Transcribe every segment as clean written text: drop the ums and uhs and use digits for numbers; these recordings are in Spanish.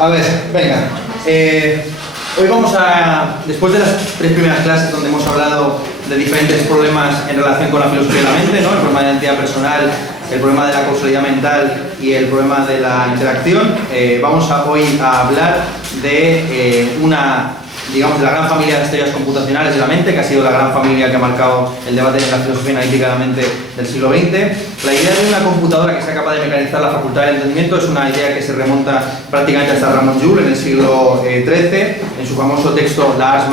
A ver, venga. Hoy vamos a, después de las tres primeras clases donde hemos hablado de diferentes problemas en relación con la filosofía de la mente, ¿no? El problema de la identidad personal, el problema de la causalidad mental y el problema de la interacción, vamos hoy a hablar de digamos, de la gran familia de las teorías computacionales de la mente, que ha sido la gran familia que ha marcado el debate de la filosofía analítica de la mente del siglo XX. La idea de una computadora que sea capaz de mecanizar la facultad del entendimiento es una idea que se remonta prácticamente hasta Ramon Llull en el siglo XIII, en su famoso texto La Ars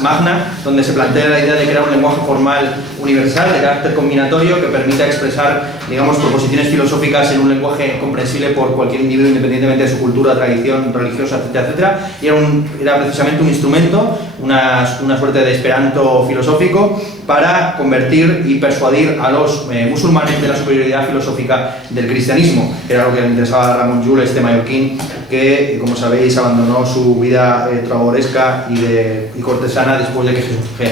Magna, donde se plantea la idea de crear un lenguaje formal universal de carácter combinatorio que permita expresar, digamos, proposiciones filosóficas en un lenguaje comprensible por cualquier individuo independientemente de su cultura, tradición religiosa, etcétera, etcétera. Y era precisamente un instrumento, una suerte de esperanto filosófico para convertir y persuadir a los musulmanes de la superioridad filosófica del cristianismo. Era lo que le interesaba a Ramon Llull, este mallorquín que, como sabéis, abandonó su vida tragoresca y cortesana después de que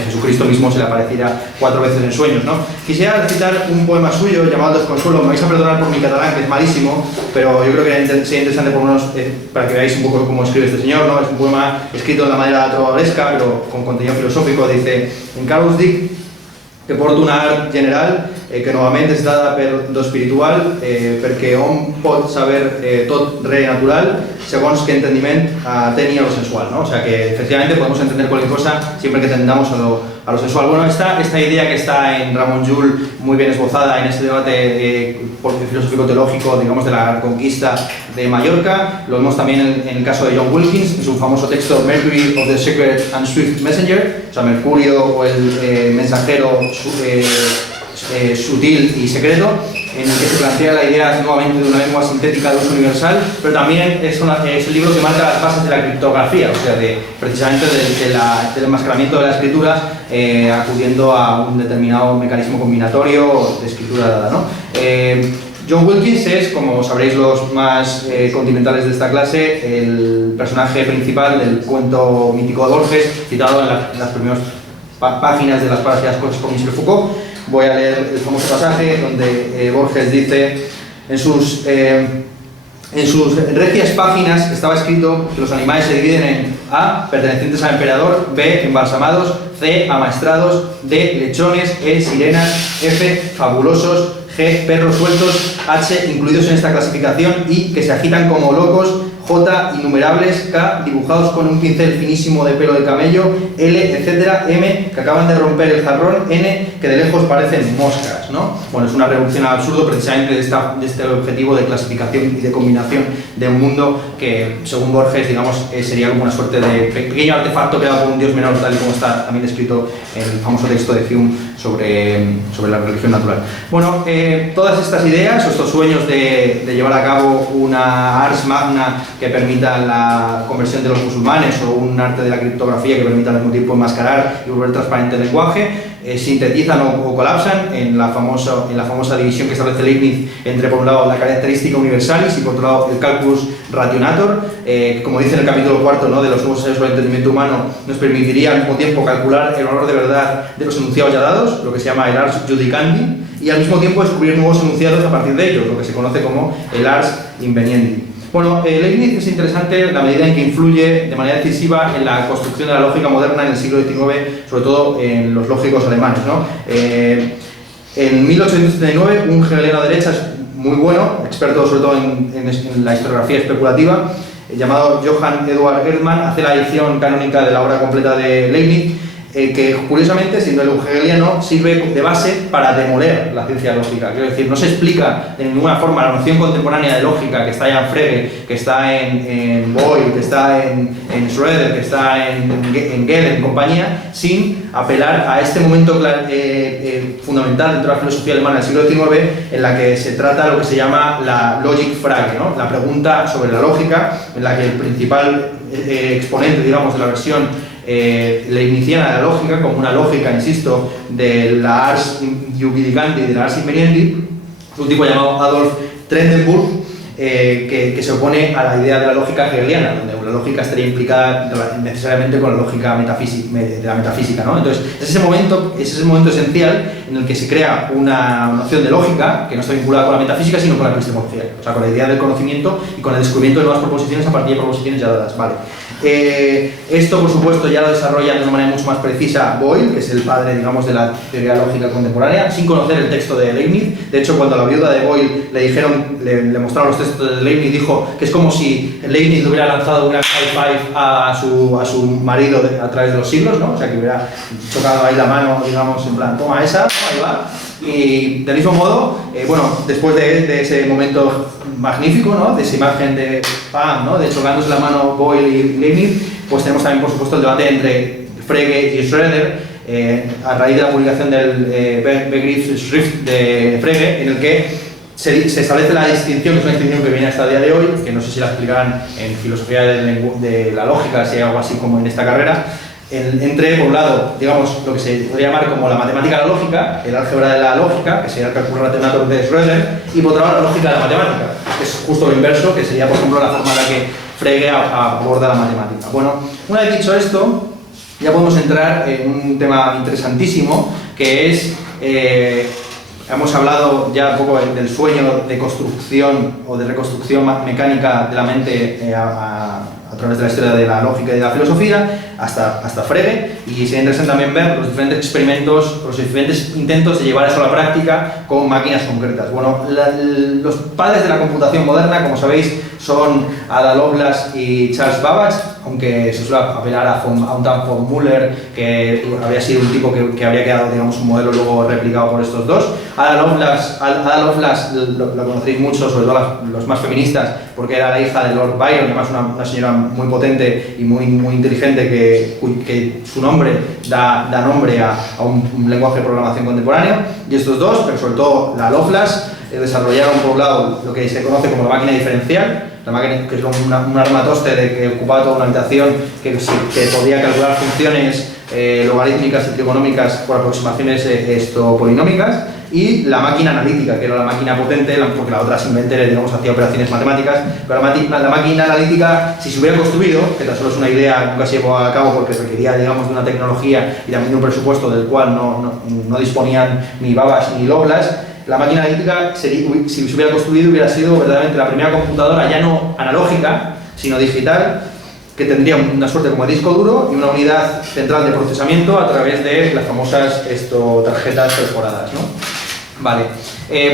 Jesucristo mismo se le apareciera 4 veces en sueños, ¿no? Quisiera citar un poema suyo llamado Desconsuelo. Me vais a perdonar por mi catalán, que es malísimo, pero yo creo que sería interesante por lo menos para que veáis un poco cómo escribe este señor, ¿no? Es un poema escrito de la manera trovadoresca, pero con contenido filosófico. Dice: encara us dic que porto una art general que novament és dada per lo espiritual perquè hom pot saber tot re natural segons que entendiment tenia lo sensual, ¿no? O sea que efectivamente podemos entender cualquier cosa siempre que entendamos a lo sensual. Bueno, esta idea que está en Ramon Llull muy bien esbozada en este debate filosófico-teológico, digamos, de la conquista de Mallorca, lo vemos también en el caso de John Wilkins, en su famoso texto Mercury of the Secret and Swift Messenger, o sea, Mercurio o el mensajero sutil y secreto, en el que se plantea la idea nuevamente de una lengua sintética de uso universal, pero también es el libro que marca las bases de la criptografía, o sea, precisamente del enmascaramiento de la escritura, acudiendo a un determinado mecanismo combinatorio de escritura dada, ¿no? John Wilkins es, como sabréis los más continentales de esta clase, el personaje principal del cuento mítico de Borges, citado en las primeras páginas de las Palabras y las Cosas por Michel Foucault. Voy a leer el famoso pasaje donde Borges dice: en sus recias páginas estaba escrito que los animales se dividen en A, pertenecientes al emperador; B, embalsamados; C, amaestrados; D, lechones; E, sirenas; F, fabulosos; G, perros sueltos; H, incluidos en esta clasificación; I, que se agitan como locos; J, innumerables; K, dibujados con un pincel finísimo de pelo de camello; L, etcétera; M, que acaban de romper el jarrón; N, que de lejos parecen moscas, ¿no? Bueno, es una reducción al absurdo precisamente de este objetivo de clasificación y de combinación de un mundo que, según Borges, digamos, sería como una suerte de pequeño artefacto creado por un dios menor, tal y como está también descrito en el famoso texto de Hume sobre la religión natural. Bueno, todas estas ideas, o estos sueños de llevar a cabo una ars magna que permita la conversión de los musulmanes, o un arte de la criptografía que permita al mismo tiempo enmascarar y volver transparente el lenguaje, sintetizan o colapsan en la famosa división que establece Leibniz entre, por un lado, la característica universalis y, por otro lado, el calculus rationator, que, como dice en el capítulo 4, ¿no?, de los nuevos ensayos sobre el entendimiento humano, nos permitiría al mismo tiempo calcular el valor de verdad de los enunciados ya dados, lo que se llama el ars judicandi, y al mismo tiempo descubrir nuevos enunciados a partir de ellos, lo que se conoce como el ars inveniendi. Bueno, Leibniz es interesante en la medida en que influye de manera decisiva en la construcción de la lógica moderna en el siglo XIX, sobre todo en los lógicos alemanes, ¿no? En 1879, un hegeliano de derechas muy bueno, experto sobre todo en la historiografía especulativa, llamado Johann Eduard Erdmann, hace la edición canónica de la obra completa de Leibniz, que curiosamente, siendo el hegeliano, sirve de base para demoler la ciencia lógica. Quiero decir, no se explica de ninguna forma la noción contemporánea de lógica que está ya en Frege, que está en Boyle, que está en Schroeder, que está en Gödel y compañía, sin apelar a este momento fundamental dentro de la filosofía alemana del siglo XIX, en la que se trata lo que se llama la Logikfrage, ¿no?, la pregunta sobre la lógica, en la que el principal exponente, digamos, de la versión leibniziana de la lógica, como una lógica, insisto, de la ars judicandi y de la ars inveniendi, es un tipo llamado Adolf Trendelenburg, que se opone a la idea de la lógica hegeliana, donde la lógica estaría implicada necesariamente con la lógica de la metafísica, ¿no? Entonces, es ese momento esencial en el que se crea una noción de lógica que no está vinculada con la metafísica, sino con la epistemología, o sea, con la idea del conocimiento y con el descubrimiento de nuevas proposiciones a partir de proposiciones ya dadas, ¿vale? Esto, por supuesto, ya lo desarrolla de una manera mucho más precisa Boyle, que es el padre, digamos, de la teoría lógica contemporánea, sin conocer el texto de Leibniz. De hecho, cuando a la viuda de Boyle le mostraron los textos de Leibniz, dijo que es como si Leibniz le hubiera lanzado una high five a su marido a través de los siglos, ¿no? O sea, que hubiera chocado ahí la mano, digamos, en plan, toma esa, ahí va. Y del mismo modo, bueno, después de ese momento magnífico, ¿no? De esa imagen de ¡pam!, ¿no? De chocándose la mano Boyle y Leibniz, pues tenemos también, por supuesto, el debate entre Frege y Schrödinger a raíz de la publicación del Begriffsschrift de Frege, en el que se establece la distinción, que es una distinción que viene hasta el día de hoy, que no sé si la explicarán en filosofía de la lógica, si hay algo así como en esta carrera, entre, por un lado, digamos, lo que se podría llamar como la matemática de la lógica, el álgebra de la lógica, que sería el cálculo racional de Schrödinger, y por otro lado, la lógica de la matemática, que es justo lo inverso, que sería, por ejemplo, la forma en la que Frege aborda la matemática. Bueno, una vez dicho esto, ya podemos entrar en un tema interesantísimo, que es, hemos hablado ya un poco del sueño de construcción o de reconstrucción mecánica de la mente a través de la historia de la lógica y de la filosofía, hasta Frege, y sería interesante también ver los diferentes experimentos, los diferentes intentos de llevar eso a la práctica con máquinas concretas. Bueno, los padres de la computación moderna, como sabéis, son Ada Lovelace y Charles Babbage, aunque se suele apelar a un tal von Müller, que habría sido un tipo que habría quedado, digamos, un modelo luego replicado por estos dos. Ada Lovelace lo conocéis mucho, sobre todo los más feministas, porque era la hija de Lord Byron, además una señora muy potente y muy inteligente que su nombre da nombre a un lenguaje de programación contemporáneo. Y estos dos, pero sobre todo la Lovelace, desarrollaron por un lado lo que se conoce como la máquina diferencial, la máquina que es un armatoste que ocupaba toda una habitación que podía calcular funciones logarítmicas y trigonómicas por aproximaciones polinómicas, y la máquina analítica, que era la máquina potente, porque la otra simplemente, digamos, hacía operaciones matemáticas, pero la máquina analítica, si se hubiera construido, que tan solo es una idea, nunca se llevó a cabo porque requería, digamos, de una tecnología y también de un presupuesto del cual no disponían ni Babbage ni Lovelace, la máquina analítica, si se hubiera construido, hubiera sido verdaderamente la primera computadora ya no analógica, sino digital, que tendría una suerte como de disco duro y una unidad central de procesamiento a través de las famosas tarjetas perforadas, ¿no? Vale.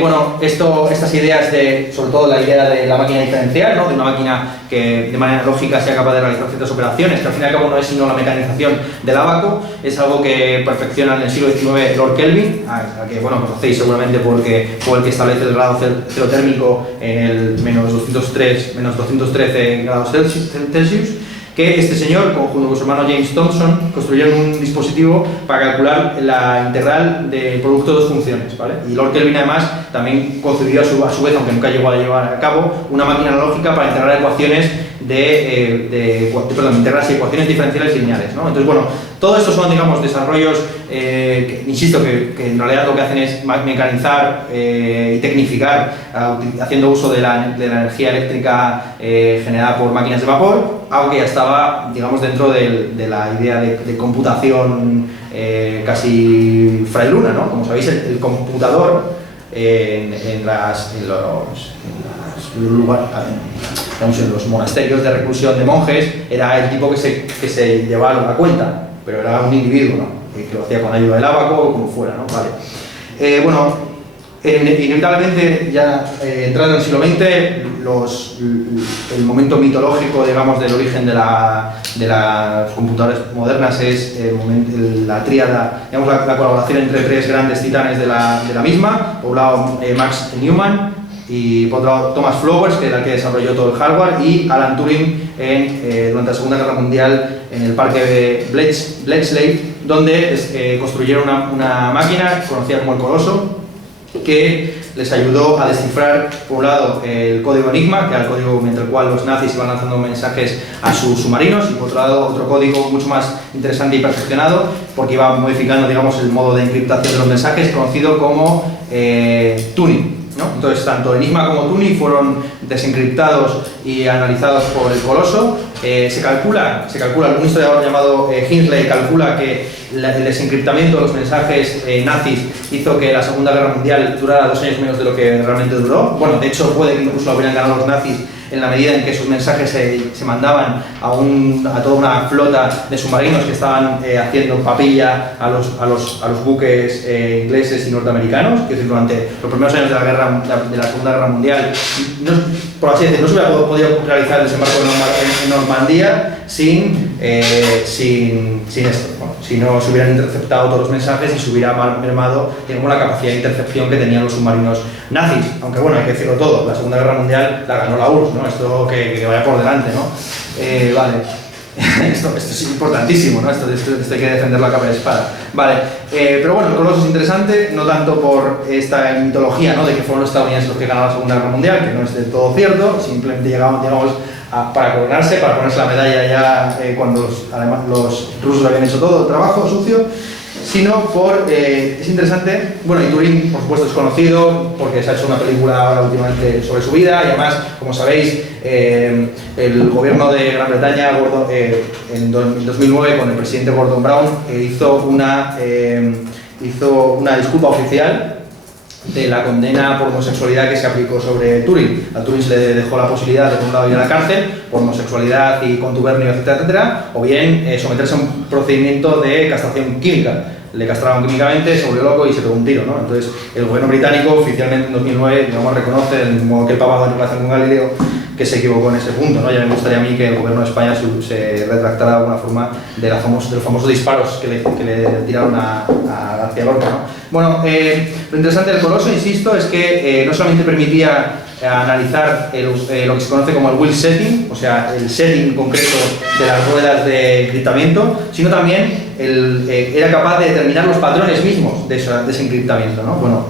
Bueno, estas ideas sobre todo la idea de la máquina diferencial, ¿no? De una máquina que de manera lógica sea capaz de realizar ciertas operaciones, que al fin y al cabo no es sino la mecanización del ábaco, es algo que perfecciona en el siglo XIX Lord Kelvin, a que, bueno, conocéis seguramente porque fue el que establece el grado cero térmico en el menos 213 grados Celsius, que este señor, junto con su hermano James Thomson, construyeron un dispositivo para calcular la integral del producto de dos funciones, ¿vale? Y Lord Kelvin, además, también concibió a su vez, aunque nunca llegó a llevar a cabo, una máquina analógica para integrar ecuaciones integrar ecuaciones diferenciales lineales, ¿no? Entonces, bueno, todo esto son, digamos, desarrollos que, insisto, que en realidad lo que hacen es mecanizar y tecnificar, haciendo uso de la energía eléctrica generada por máquinas de vapor, algo que ya estaba, digamos, dentro de la idea de computación casi frailuna, ¿no? Como sabéis, el computador en los monasterios de reclusión de monjes era el tipo que se llevaba la cuenta, pero era un individuo, ¿no? Que lo hacía con ayuda del ábaco o como fuera, ¿no? Vale. Bueno, inevitablemente, ya entrando en el siglo XX, el momento mitológico, digamos, del origen de las computadoras modernas es la tríada, digamos, la colaboración entre tres grandes titanes de la misma. Por un lado, Max Neumann, y por otro lado Thomas Flowers, que era el que desarrolló todo el hardware, y Alan Turing durante la Segunda Guerra Mundial en el parque de Bletchley, donde construyeron una máquina conocida como el Coloso, que les ayudó a descifrar, por un lado, el código Enigma, que era el código mediante el cual los nazis iban lanzando mensajes a sus submarinos, y por otro lado, otro código mucho más interesante y perfeccionado, porque iba modificando, digamos, el modo de encriptación de los mensajes, conocido como tuning. ¿no? Entonces, tanto Enigma como Turing fueron desencriptados y analizados por el Coloso. Se calcula, un historiador llamado Hinsley calcula que el desencriptamiento de los mensajes nazis hizo que la Segunda Guerra Mundial durara 2 años menos de lo que realmente duró. Bueno, de hecho, puede que incluso lo hubieran ganado los nazis en la medida en que sus mensajes se mandaban a toda una flota de submarinos que estaban haciendo papilla a los buques ingleses y norteamericanos. Es decir, durante los primeros años de la Segunda Guerra Mundial, por así decirlo, no se hubiera podido realizar el desembarco en Normandía sin esto. Bueno, si no se hubieran interceptado todos los mensajes y se hubiera mermado, digamos, la capacidad de intercepción que tenían los submarinos nazis. Aunque bueno, hay que decirlo todo, la Segunda Guerra Mundial la ganó la URSS, ¿no? Esto que vaya por delante, ¿no? Vale. Esto es importantísimo, ¿no? Esto hay que defenderlo a capa de espada. Vale, pero bueno, el Coloso es interesante, no tanto por esta mitología, ¿no?, de que fueron los estadounidenses los que ganaron la Segunda Guerra Mundial, que no es del todo cierto, simplemente llegaban, digamos, para coronarse, para ponerse la medalla ya cuando los rusos habían hecho todo el trabajo sucio, sino por, es interesante, bueno, y Turing, por supuesto, es conocido porque se ha hecho una película ahora últimamente sobre su vida, y además, como sabéis, el gobierno de Gran Bretaña, en 2009, con el presidente Gordon Brown, hizo una disculpa oficial de la condena por homosexualidad que se aplicó sobre Turing. A Turing se le dejó la posibilidad de, por un lado, ir a la cárcel por homosexualidad y contubernio, etcétera, etcétera, o bien someterse a un procedimiento de castración química. Le castraron químicamente, se volvió loco y se pegó un tiro, ¿no? Entonces, el gobierno británico oficialmente en 2009, digamos, reconoce, del modo que el Papa en relación con Galileo, que se equivocó en ese punto, ¿no? Ya me gustaría a mí que el gobierno de España se retractara de alguna forma de los famosos disparos que le tiraron a García Lorca, ¿no? Bueno, lo interesante del Coloso, insisto, es que no solamente permitía analizar lo que se conoce como el will setting, o sea, el setting concreto de las ruedas de encriptamiento, sino también era capaz de determinar los patrones mismos de ese encriptamiento, ¿no? Bueno,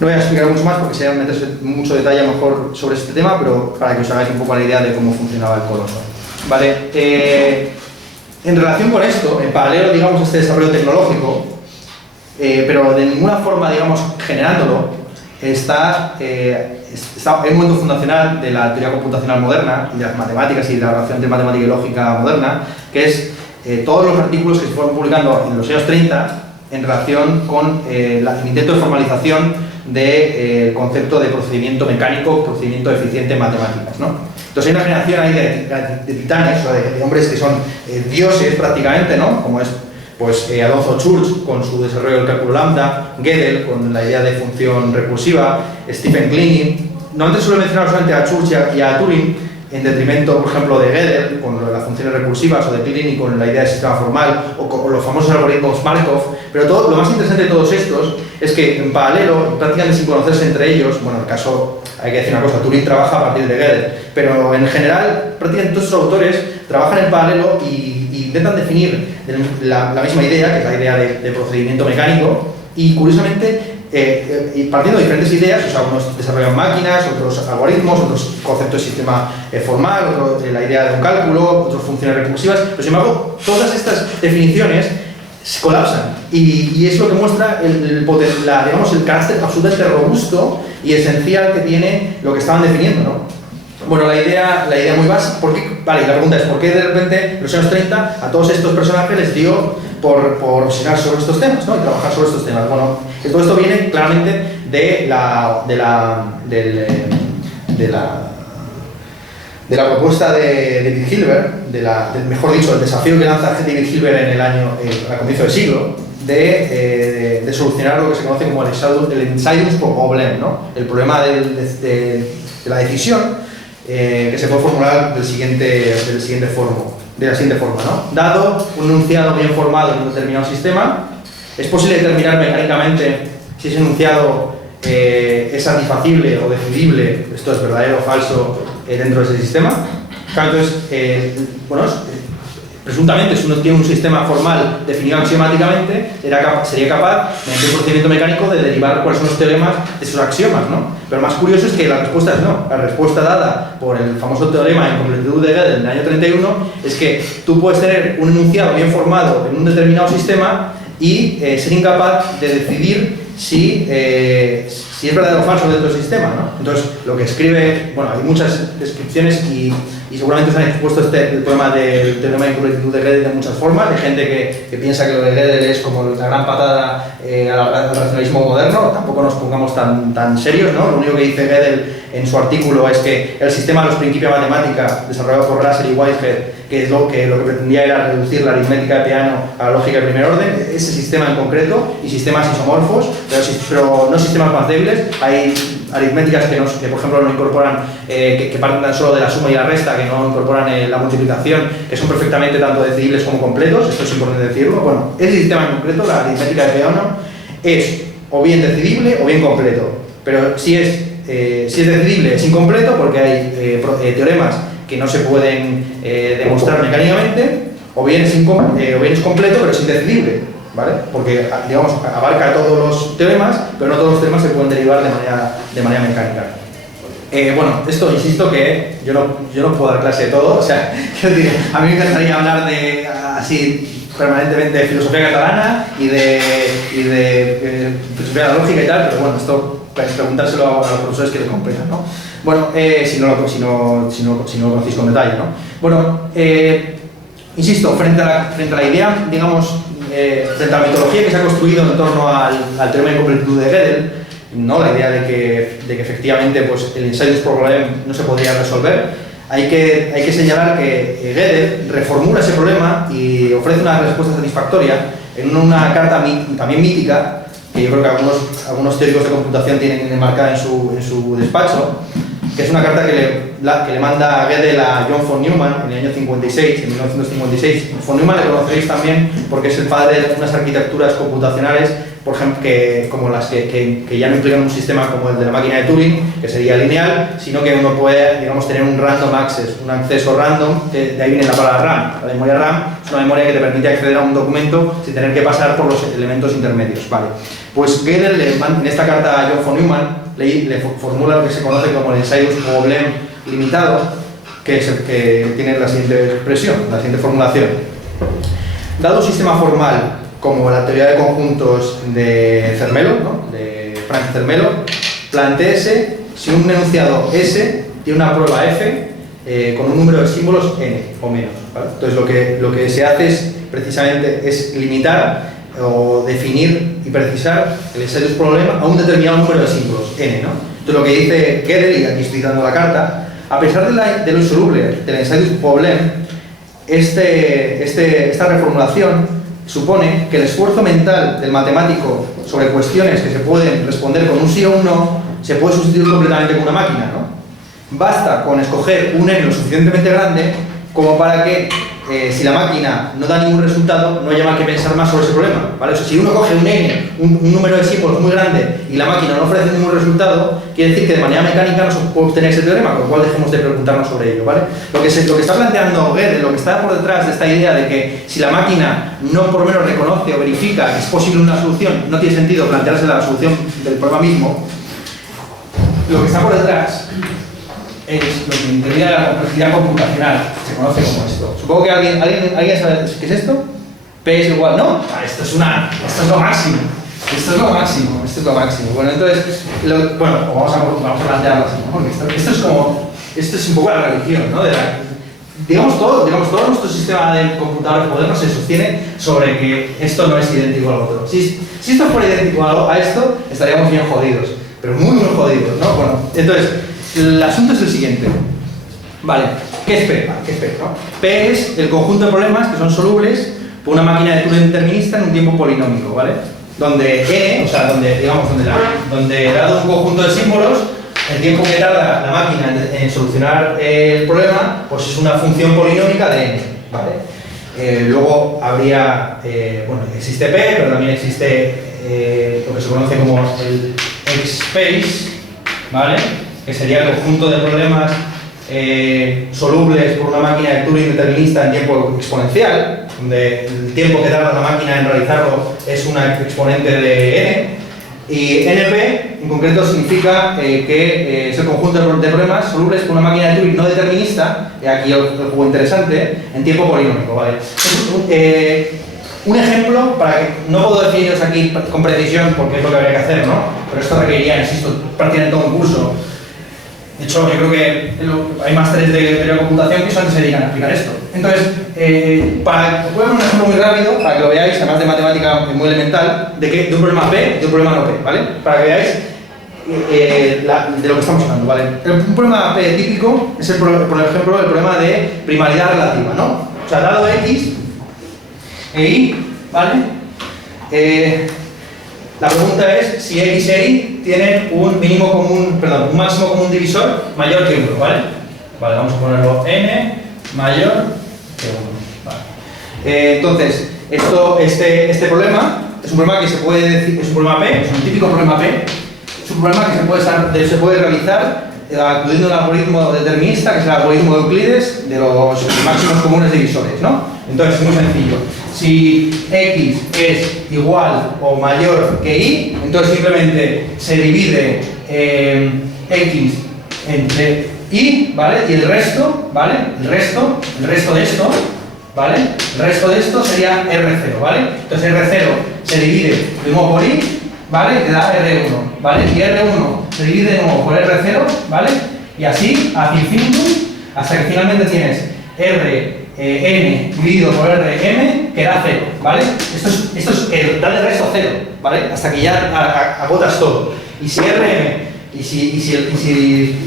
no voy a explicar mucho más porque sería meterse mucho detalle a lo mejor sobre este tema, pero para que os hagáis un poco la idea de cómo funcionaba el Coloso. Vale, en relación con esto, en paralelo, digamos, a este desarrollo tecnológico, pero de ninguna forma, digamos, generándolo, está el momento fundacional de la teoría computacional moderna y de las matemáticas y de la relación entre matemática y lógica moderna, que es todos los artículos que se fueron publicando en los años 30 en relación con el intento de formalización del concepto de procedimiento mecánico, procedimiento eficiente en matemáticas, ¿no? Entonces hay una generación ahí de titanes, o de hombres que son dioses prácticamente, ¿no? Como es pues Alonzo Church con su desarrollo del cálculo lambda, Gödel con la idea de función recursiva, Stephen Kleene. Normalmente suelo mencionar solamente a Church y a Turing, en detrimento, por ejemplo, de Gödel con lo de las funciones recursivas, o de Kleene con la idea del sistema formal, o los famosos algoritmos Markov. Pero lo más interesante de todos estos es que, en paralelo, prácticamente sin conocerse entre ellos, bueno, en el caso, hay que decir una cosa, Turing trabaja a partir de Gödel, pero en general, prácticamente todos estos autores trabajan en paralelo y intentan definir la misma idea, que es la idea de procedimiento mecánico, y curiosamente, partiendo de diferentes ideas, o sea, unos desarrollan máquinas, otros algoritmos, otros conceptos de sistema formal, la idea de un cálculo, otras funciones recursivas, pero sin embargo, todas estas definiciones se colapsan, y es lo que muestra digamos, el carácter absolutamente robusto y esencial que tiene lo que estaban definiendo, ¿no? Bueno, la idea muy básica, vale, la pregunta es ¿por qué de repente en los años 30 a todos estos personajes les dio por obsesionar sobre estos temas, ¿no? Y trabajar sobre estos temas? Bueno, todo esto viene claramente de la propuesta de David Hilbert, mejor dicho, el desafío que lanza David Hilbert a comienzo del siglo, de solucionar lo que se conoce como el Entscheidungsproblem, ¿no? El problema de la decisión, que se puede formular de la siguiente forma, ¿no? Dado un enunciado bien formado en un determinado sistema, es posible determinar mecánicamente si ese enunciado es satisfacible o decidible, esto es verdadero o falso dentro de ese sistema. Claro, entonces, presuntamente, si uno tiene un sistema formal definido axiomáticamente, sería capaz, mediante un procedimiento mecánico, de derivar cuáles son los teoremas de esos axiomas, ¿no? Pero lo más curioso es que la respuesta es no. La respuesta dada por el famoso teorema de incompletitud de Gödel del año 31 es que tú puedes tener un enunciado bien formado en un determinado sistema y ser incapaz de decidir si si es verdadero o falso dentro del sistema, ¿no? Entonces, lo que escribe, bueno, hay muchas descripciones y seguramente se han expuesto el problema del teorema de incompletud de Gödel de muchas formas. Hay gente que piensa que lo de Gödel es como la gran patada al racionalismo moderno. Tampoco nos pongamos tan serios, ¿no? Lo único que dice Gödel en su artículo es que el sistema de los principios de matemática desarrollado por Russell y Whitehead, que es lo que pretendía era reducir la aritmética de piano a la lógica de primer orden, ese sistema en concreto, y sistemas isomorfos, pero no sistemas más débiles. Hay aritméticas que por ejemplo no incorporan, que parten tan solo de la suma y la resta, que no incorporan la multiplicación, que son perfectamente tanto decidibles como completos. Esto es importante decirlo. Bueno, ese sistema en concreto, la aritmética de Peano, es o bien decidible o bien completo, pero si es decidible es incompleto porque hay teoremas que no se pueden demostrar mecánicamente, o bien es completo pero es indecidible, ¿vale? Porque, digamos, abarca todos los teoremas, pero no todos los teoremas se pueden derivar de manera mecánica. Bueno, esto insisto que yo no puedo dar clase de todo, o sea, quiero decir, a mí me encantaría hablar así permanentemente de filosofía catalana y de filosofía analógica y tal, pero bueno, esto preguntárselo a los profesores que les competan, ¿no? Bueno, si no lo conocéis con detalle, ¿no? Bueno, insisto, frente a la idea, digamos, frente a la metodología que se ha construido en torno al teorema de incompletud de Gödel, ¿no? La idea de que efectivamente pues, el ensayos problem no se podría resolver, hay que señalar que Gödel reformula ese problema y ofrece una respuesta satisfactoria en una carta también mítica, que yo creo que algunos teóricos de computación tienen enmarcada en su despacho, que es una carta que le manda Gödel a John von Neumann en el año 1956. Von Neumann le conoceréis también porque es el padre de unas arquitecturas computacionales, por ejemplo, como las que ya no implican un sistema como el de la máquina de Turing, que sería lineal, sino que uno puede, digamos, tener un random access, un acceso random, de ahí viene la palabra RAM. La memoria RAM es una memoria que te permite acceder a un documento sin tener que pasar por los elementos intermedios, ¿vale? Pues Gödel, en esta carta a John von Neumann, le formula lo que se conoce como el ensayo problem limitado, que tiene la siguiente expresión, la siguiente formulación. Dado un sistema formal como la teoría de conjuntos de Zermelo, ¿no? De Frank Zermelo, plantéese si un enunciado S tiene una prueba F con un número de símbolos n o menos, ¿vale? Entonces lo que se hace precisamente es limitar o definir y precisar el ensayo problema a un determinado número de símbolos, n, ¿no? Entonces lo que dice Gödel, y aquí estoy dando la carta, a pesar de lo insoluble del ensayo problem, esta reformulación supone que el esfuerzo mental del matemático sobre cuestiones que se pueden responder con un sí o un no se puede sustituir completamente con una máquina, ¿no? Basta con escoger un n lo suficientemente grande como para que si la máquina no da ningún resultado, no haya más que pensar más sobre ese problema, ¿vale? O sea, si uno coge un n, un número de símbolos muy grande y la máquina no ofrece ningún resultado, quiere decir que de manera mecánica no se puede obtener ese teorema, con lo cual dejemos de preguntarnos sobre ello, ¿vale? Lo que está planteando Gödel, lo que está por detrás de esta idea de que si la máquina no por lo menos reconoce o verifica que es posible una solución, no tiene sentido plantearse la solución del problema mismo. Lo que está por detrás es lo que en teoría de la complejidad computacional se conoce como esto. Supongo que alguien sabe qué es esto. P es igual, no, esto es lo máximo. Esto es lo máximo. Bueno, entonces, vamos a plantearlo así, ¿no? Porque esto es un poco la religión, ¿no? Digamos todo nuestro sistema de computadores modernos se sostiene sobre que esto no es idéntico al otro. Si esto fuera idéntico a esto, estaríamos bien jodidos, pero muy jodidos, ¿no? Bueno, entonces, el asunto es el siguiente. Vale, ¿qué es P? ¿Qué es P, no? P es el conjunto de problemas que son solubles por una máquina de Turing determinista en un tiempo polinómico, ¿vale? Donde n, o sea, donde dado un conjunto de símbolos, el tiempo que tarda la máquina en solucionar el problema, pues es una función polinómica de n, ¿vale? Luego habría, existe P, pero también existe lo que se conoce como el X-space, ¿vale? Que sería el conjunto de problemas solubles por una máquina de Turing determinista en tiempo exponencial, donde el tiempo que tarda la máquina en realizarlo es una exponente de n, y NP en concreto significa que es el conjunto de problemas solubles por una máquina de Turing no determinista, y aquí el juego interesante, en tiempo polinómico, ¿vale? Un ejemplo, para que no puedo definiros aquí con precisión porque es lo que habría que hacer, ¿no? Pero esto requeriría, insisto, prácticamente todo un curso. De hecho, yo creo que hay másteres de teoría de computación que son que se dedican a explicar esto. Entonces, para que un ejemplo muy rápido, para que lo veáis, además de matemática muy elemental, de un problema P, de un problema no P, ¿vale? Para que veáis de lo que estamos hablando, ¿vale? Un problema P típico es, por ejemplo, el problema de primalidad relativa, ¿no? O sea, dado X e Y, ¿vale? La pregunta es si X e Y tienen un máximo común divisor mayor que 1, ¿vale? Vale, vamos a ponerlo n mayor que 1. Vale. Entonces, este problema es un problema que se puede decir, es un problema P, es un típico problema P, es un problema que se puede realizar acudiendo al algoritmo determinista, que es el algoritmo de Euclides, de los máximos comunes divisores, ¿no? Entonces, es muy sencillo. Si X es igual o mayor que Y, entonces simplemente se divide X entre Y, ¿vale? Y el resto, ¿vale? El resto de esto, ¿vale? El resto de esto sería R0, ¿vale? Entonces R0 se divide de nuevo por Y, ¿vale? Y te da R1, ¿vale? Y R1 se divide de nuevo por R0, ¿vale? Y así, ad infinitum, hasta que finalmente tienes Rn dividido por Rm, que da 0, ¿vale? Esto es da de resto 0, ¿vale? Hasta que ya agotas todo. Y si Rm, y si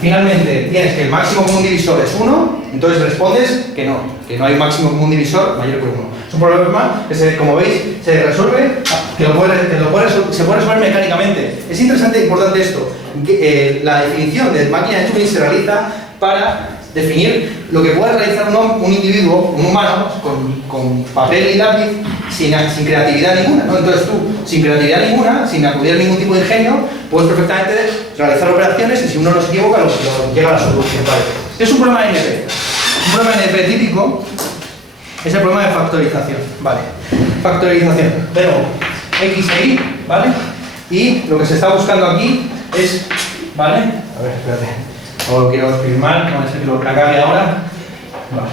finalmente tienes que el máximo común divisor es 1, entonces respondes que no hay un máximo común divisor mayor que 1. Es un problema que, como veis, se resuelve, se puede resolver mecánicamente. Es interesante e importante esto, que la definición de máquina de Turing se realiza para definir lo que puede realizar un individuo, un humano, con papel y lápiz, sin creatividad ninguna, ¿no? Entonces tú, sin creatividad ninguna, sin acudir a ningún tipo de ingenio, puedes perfectamente realizar operaciones y si uno no se equivoca, llega a la solución, ¿vale? Es un problema NP. Un problema NP típico es el problema de factorización, ¿vale? Factorización, pero X e Y, ¿vale? Y lo que se está buscando aquí es, ¿vale? A ver, espérate. O lo quiero escribir mal, no sé que lo acabe ahora. Vale.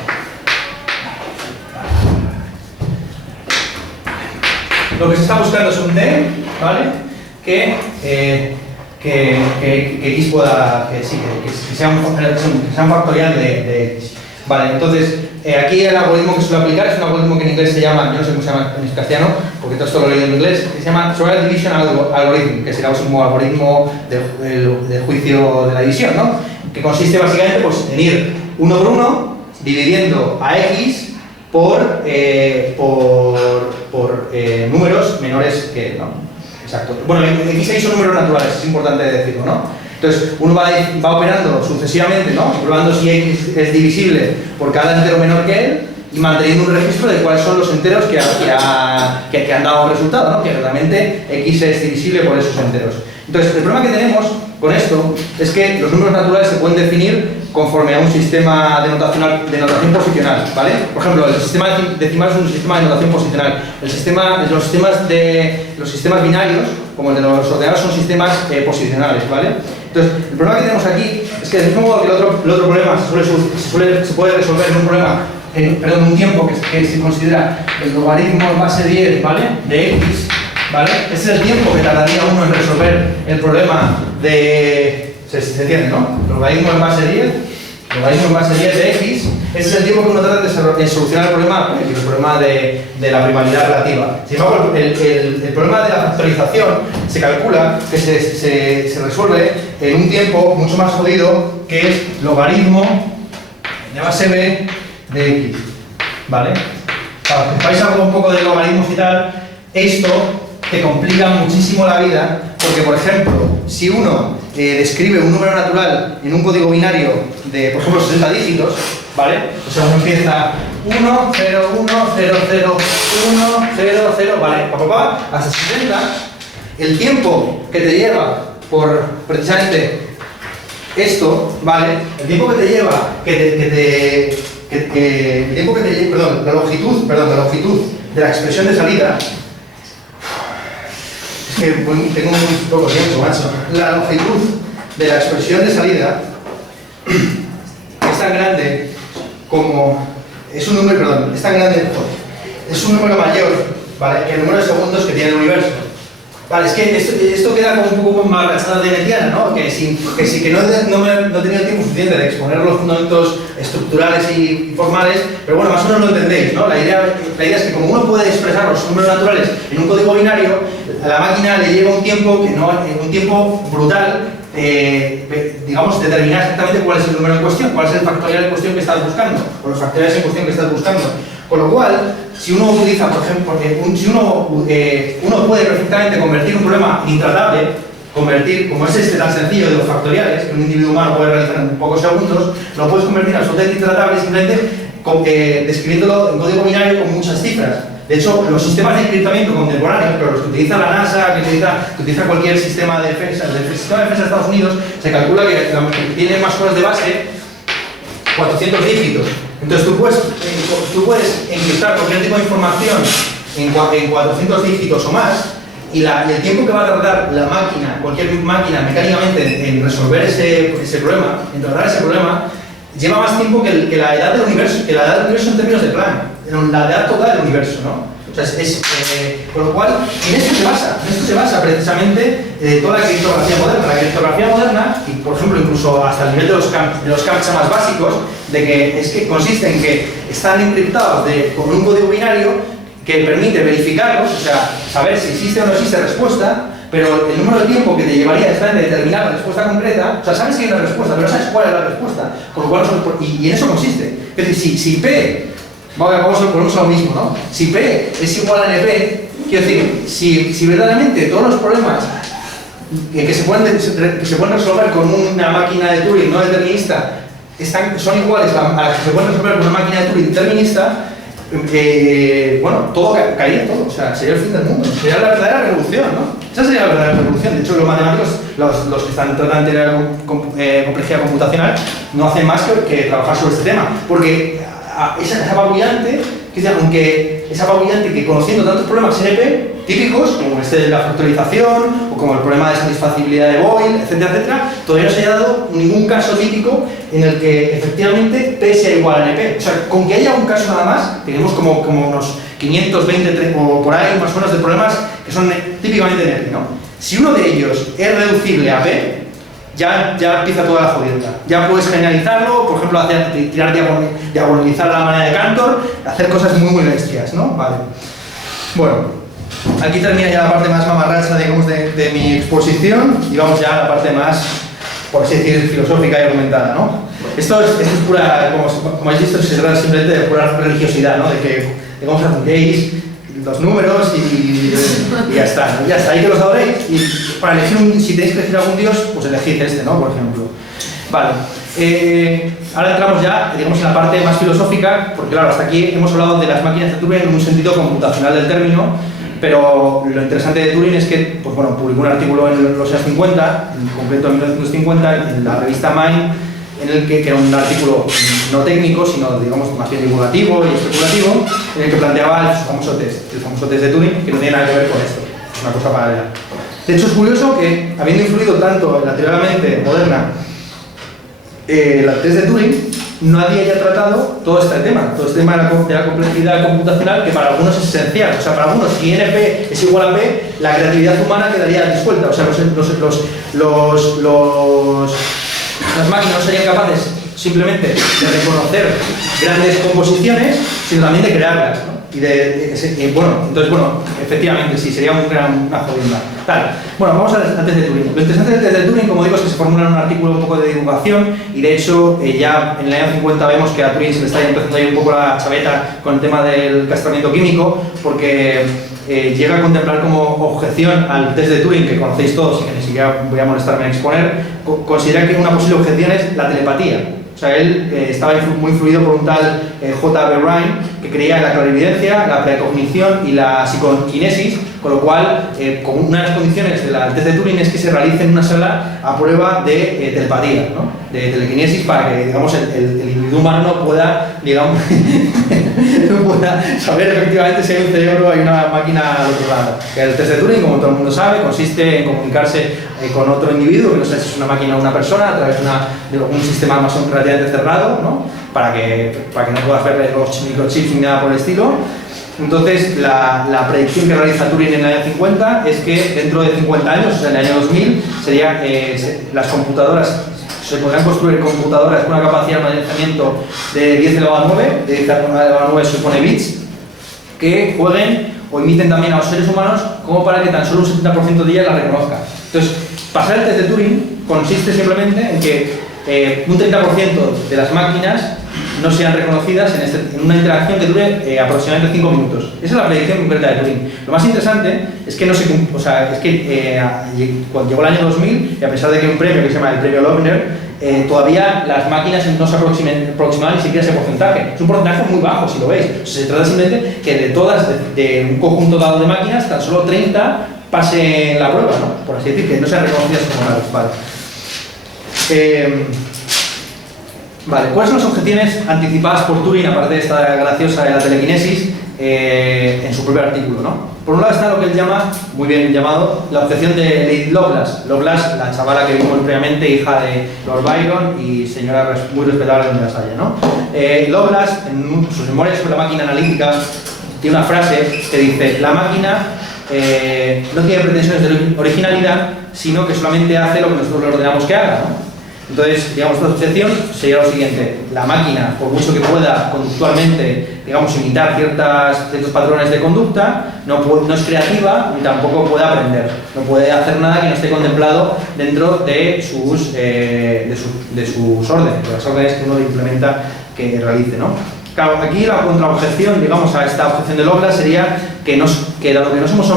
Lo que se está buscando es un D, ¿vale? Que X pueda, que sea un factorial de X. Vale, entonces, aquí el algoritmo que suelo aplicar es un algoritmo que en inglés se llama, yo no sé cómo se llama en castellano, porque todo esto lo he leído en inglés, que se llama Trial Division Algorithm, que será un algoritmo de juicio de la división, ¿no? Que consiste básicamente pues, en ir uno por uno, dividiendo a X por números menores que, ¿no? Exacto. Bueno, X e Y son números naturales, es importante decirlo, ¿no? Entonces, uno va operando sucesivamente, ¿no? Probando si X es divisible por cada entero menor que él y manteniendo un registro de cuáles son los enteros que han dado resultado, ¿no? Que realmente X es divisible por esos enteros. Entonces, el problema que tenemos con esto es que los números naturales se pueden definir conforme a un sistema de notación posicional, ¿vale? Por ejemplo, el sistema decimal es un sistema de notación posicional. Los sistemas binarios, como el de los ordenados, son sistemas posicionales, ¿vale? Entonces, el problema que tenemos aquí es que del mismo modo que el otro problema se puede resolver en un problema, en un tiempo que se considera el logaritmo en base 10, ¿vale? De X, ¿vale? Ese es el tiempo que tardaría uno en resolver el problema de... ¿Se entiende, no? Logaritmo en base 10 de X, ese es el tiempo que uno trata de solucionar el problema de la primalidad relativa. Sin embargo, el problema de la factorización se calcula que se resuelve en un tiempo mucho más jodido, que es logaritmo de base b de X, ¿vale? Para que sepáis algo un poco de logaritmos y tal, esto te complica muchísimo la vida, porque, por ejemplo, si uno describe un número natural en un código binario de, por ejemplo, 60 dígitos, ¿vale? O sea, uno empieza 1, 0, 1, 0, 0, 1, 0, 0, ¿vale? Hasta 60, el tiempo que te lleva por precisamente esto, ¿vale? El tiempo que te lleva, la longitud de la expresión de salida. Es que tengo muy poco tiempo, macho. La longitud de la expresión de salida es tan grande como... Es un número, es tan grande... es un número mayor, ¿vale?, que el número de segundos que tiene el universo. Vale, es que esto queda como un poco más rachada de Netiana, ¿no? Que no he tenido tiempo suficiente de exponer los fundamentos estructurales y formales, pero bueno, más o menos lo entendéis, ¿no? La idea es que como uno puede expresar los números naturales en un código binario, a la máquina le lleva un tiempo un tiempo brutal, digamos, determinar exactamente cuál es el número en cuestión, cuál es el factorial en cuestión que estás buscando, o los factoriales en cuestión que estás buscando. Con lo cual, si uno utiliza, por ejemplo, si uno puede perfectamente convertir un problema intratable, como es este tan sencillo de los factoriales, que un individuo humano puede realizar en pocos segundos, lo puedes convertir en absolutamente intratable simplemente describiéndolo en código binario con muchas cifras. De hecho, los sistemas de encriptamiento contemporáneos, pero los que utiliza la NASA, que utiliza cualquier sistema de defensa, el sistema de defensa de Estados Unidos, se calcula que tiene más horas de base 400 dígitos. Entonces tú puedes encriptar cualquier tipo de información en 400 dígitos o más, y el tiempo que va a tardar la máquina, cualquier máquina mecánicamente en resolver ese problema, en tratar ese problema, lleva más tiempo que la edad del universo, en términos de Planck, la edad total del universo, ¿no? O sea, con lo cual, en esto se basa precisamente toda la criptografía moderna. La criptografía moderna, y por ejemplo incluso hasta el nivel de los CAPTCHA más básicos, que consiste en que están encriptados con un código binario que permite verificarlos, o sea, saber si existe o no existe respuesta, pero el número de tiempo que te llevaría a determinar la respuesta concreta, o sea, sabes que hay una respuesta, pero no sabes cuál es la respuesta, con lo cual, y en eso consiste. Es decir, si P, volvemos a lo mismo, ¿no? Si P es igual a NP, quiero decir, si verdaderamente todos los problemas que se pueden resolver con una máquina de Turing no determinista son iguales a las que se pueden resolver con una máquina de Turing determinista, bueno, todo caería todo, o sea, sería el fin del mundo, sería la verdadera revolución, ¿no? Esa sería la verdadera revolución. De hecho, los matemáticos, los que están tratando de tener complejidad computacional, no hacen más que trabajar sobre este tema, porque es apabullante, aunque es apabullante que conociendo tantos problemas NP típicos, como este de la factorización, o como el problema de satisfacibilidad de Boyle, etcétera, etcétera, todavía no se haya dado ningún caso típico en el que efectivamente P sea igual a NP. O sea, con que haya un caso nada más, tenemos como unos 520 o por ahí más o menos de problemas que son típicamente NP, ¿no? Si uno de ellos es reducible a P, ya empieza toda la jodienda. Ya puedes generalizarlo, por ejemplo, diagonalizar la manera de Cantor, hacer cosas muy bestias, ¿no? Vale. Bueno, aquí termina ya la parte más mamarracha, digamos, de mi exposición, y vamos ya a la parte más, por así decir, filosófica y argumentada, ¿no? Esto es pura, como habéis visto, se trata simplemente de pura religiosidad, ¿no? De que cómo os hacéis los números y ya está, ¿no? Ya está, ahí que los adoréis, y para elegir si tenéis que elegir algún dios, pues elegid este, ¿no? Por ejemplo. Vale. Ahora entramos ya, digamos, en la parte más filosófica, porque claro, hasta aquí hemos hablado de las máquinas de Turing en un sentido computacional del término, pero lo interesante de Turing es que, pues bueno, publicó un artículo en los años 50, en concreto en 1950, en la revista Mind, en el que era un artículo no técnico, sino, digamos, más bien divulgativo y especulativo, en el que planteaba el famoso test de Turing, que no tiene nada que ver con esto, es una cosa paralela. De hecho, es curioso que, habiendo influido tanto en la teoría de la mente moderna, la test de Turing, nadie haya tratado todo este tema de la complejidad computacional, que para algunos es esencial. O sea, para algunos, si NP es igual a P, la creatividad humana quedaría disuelta. O sea, las máquinas no serían capaces simplemente de reconocer grandes composiciones, sino también de crearlas, ¿no? Bueno, efectivamente, sí, sería una jodienda. Bueno, vamos al test de Turing. Lo interesante del test de Turing, como digo, es que se formula en un artículo un poco de divulgación, y de hecho, ya en el año 50 vemos que a Turing se le está empezando a ir un poco la chaveta con el tema del castramiento químico, porque llega a contemplar como objeción al test de Turing, que conocéis todos y que ni siquiera voy a molestarme en exponer, considera que una posible objeción es la telepatía. O sea, él estaba muy influido por un tal J.B. Rhine, que creía en la clarividencia, la precognición y la psicoquinesis, con lo cual, como una de las condiciones del test de Turing es que se realice en una sala a prueba de telepatía, ¿no? De telequinesis, para que, digamos, el individuo humano pueda, digamos, pueda saber efectivamente si hay un cerebro, hay una máquina al otro lado. El test de Turing, como todo el mundo sabe, consiste en comunicarse con otro individuo, que no sé si es una máquina o una persona, a través de un sistema más relativamente cerrado, ¿no? Para que no puedas ver los microchips ni nada por el estilo. Entonces, la predicción que realiza Turing en el año 50 es que dentro de 50 años, o sea, en el año 2000, las computadoras, se podrán construir computadoras con una capacidad de almacenamiento de 10 elevado a 9, de 10 elevado a 9 supone bits, que jueguen o imiten también a los seres humanos como para que tan solo un 70% de ellas la reconozca. Entonces, pasar el test de Turing consiste simplemente en que un 30% de las máquinas no sean reconocidas en una interacción que dure aproximadamente 5 minutos. Esa es la predicción concreta de Turing. Lo más interesante es que cuando llegó el año 2000, y a pesar de que hay un premio que se llama el premio Loebner, todavía las máquinas no se aproximaban ni siquiera ese porcentaje. Es un porcentaje muy bajo, si lo veis. O sea, se trata simplemente que de un conjunto dado de máquinas, tan solo 30 pasen la prueba, ¿no? Por así decir, que no sean reconocidas como tales. Vale, ¿cuáles son las objeciones anticipadas por Turing, aparte de esta graciosa de la telequinesis, en su propio artículo, ¿no? Por un lado está lo que él llama, muy bien llamado, la objeción de Lady Lovelace. Lovelace, la chavala que vimos previamente, hija de Lord Byron y señora muy respetable donde las haya, ¿no? Lovelace, en sus memorias sobre la máquina analítica, tiene una frase que dice: la máquina no tiene pretensiones de originalidad, sino que solamente hace lo que nosotros le ordenamos que haga, ¿no? Entonces, digamos, esta objeción sería lo siguiente: la máquina, por mucho que pueda conductualmente, digamos, imitar ciertos patrones de conducta, no es creativa ni tampoco puede aprender. No puede hacer nada que no esté contemplado dentro de sus órdenes, de las órdenes que uno implementa que realice, ¿no? Claro, aquí la contraobjeción, digamos, a esta objeción de Lovelace sería que dado que no somos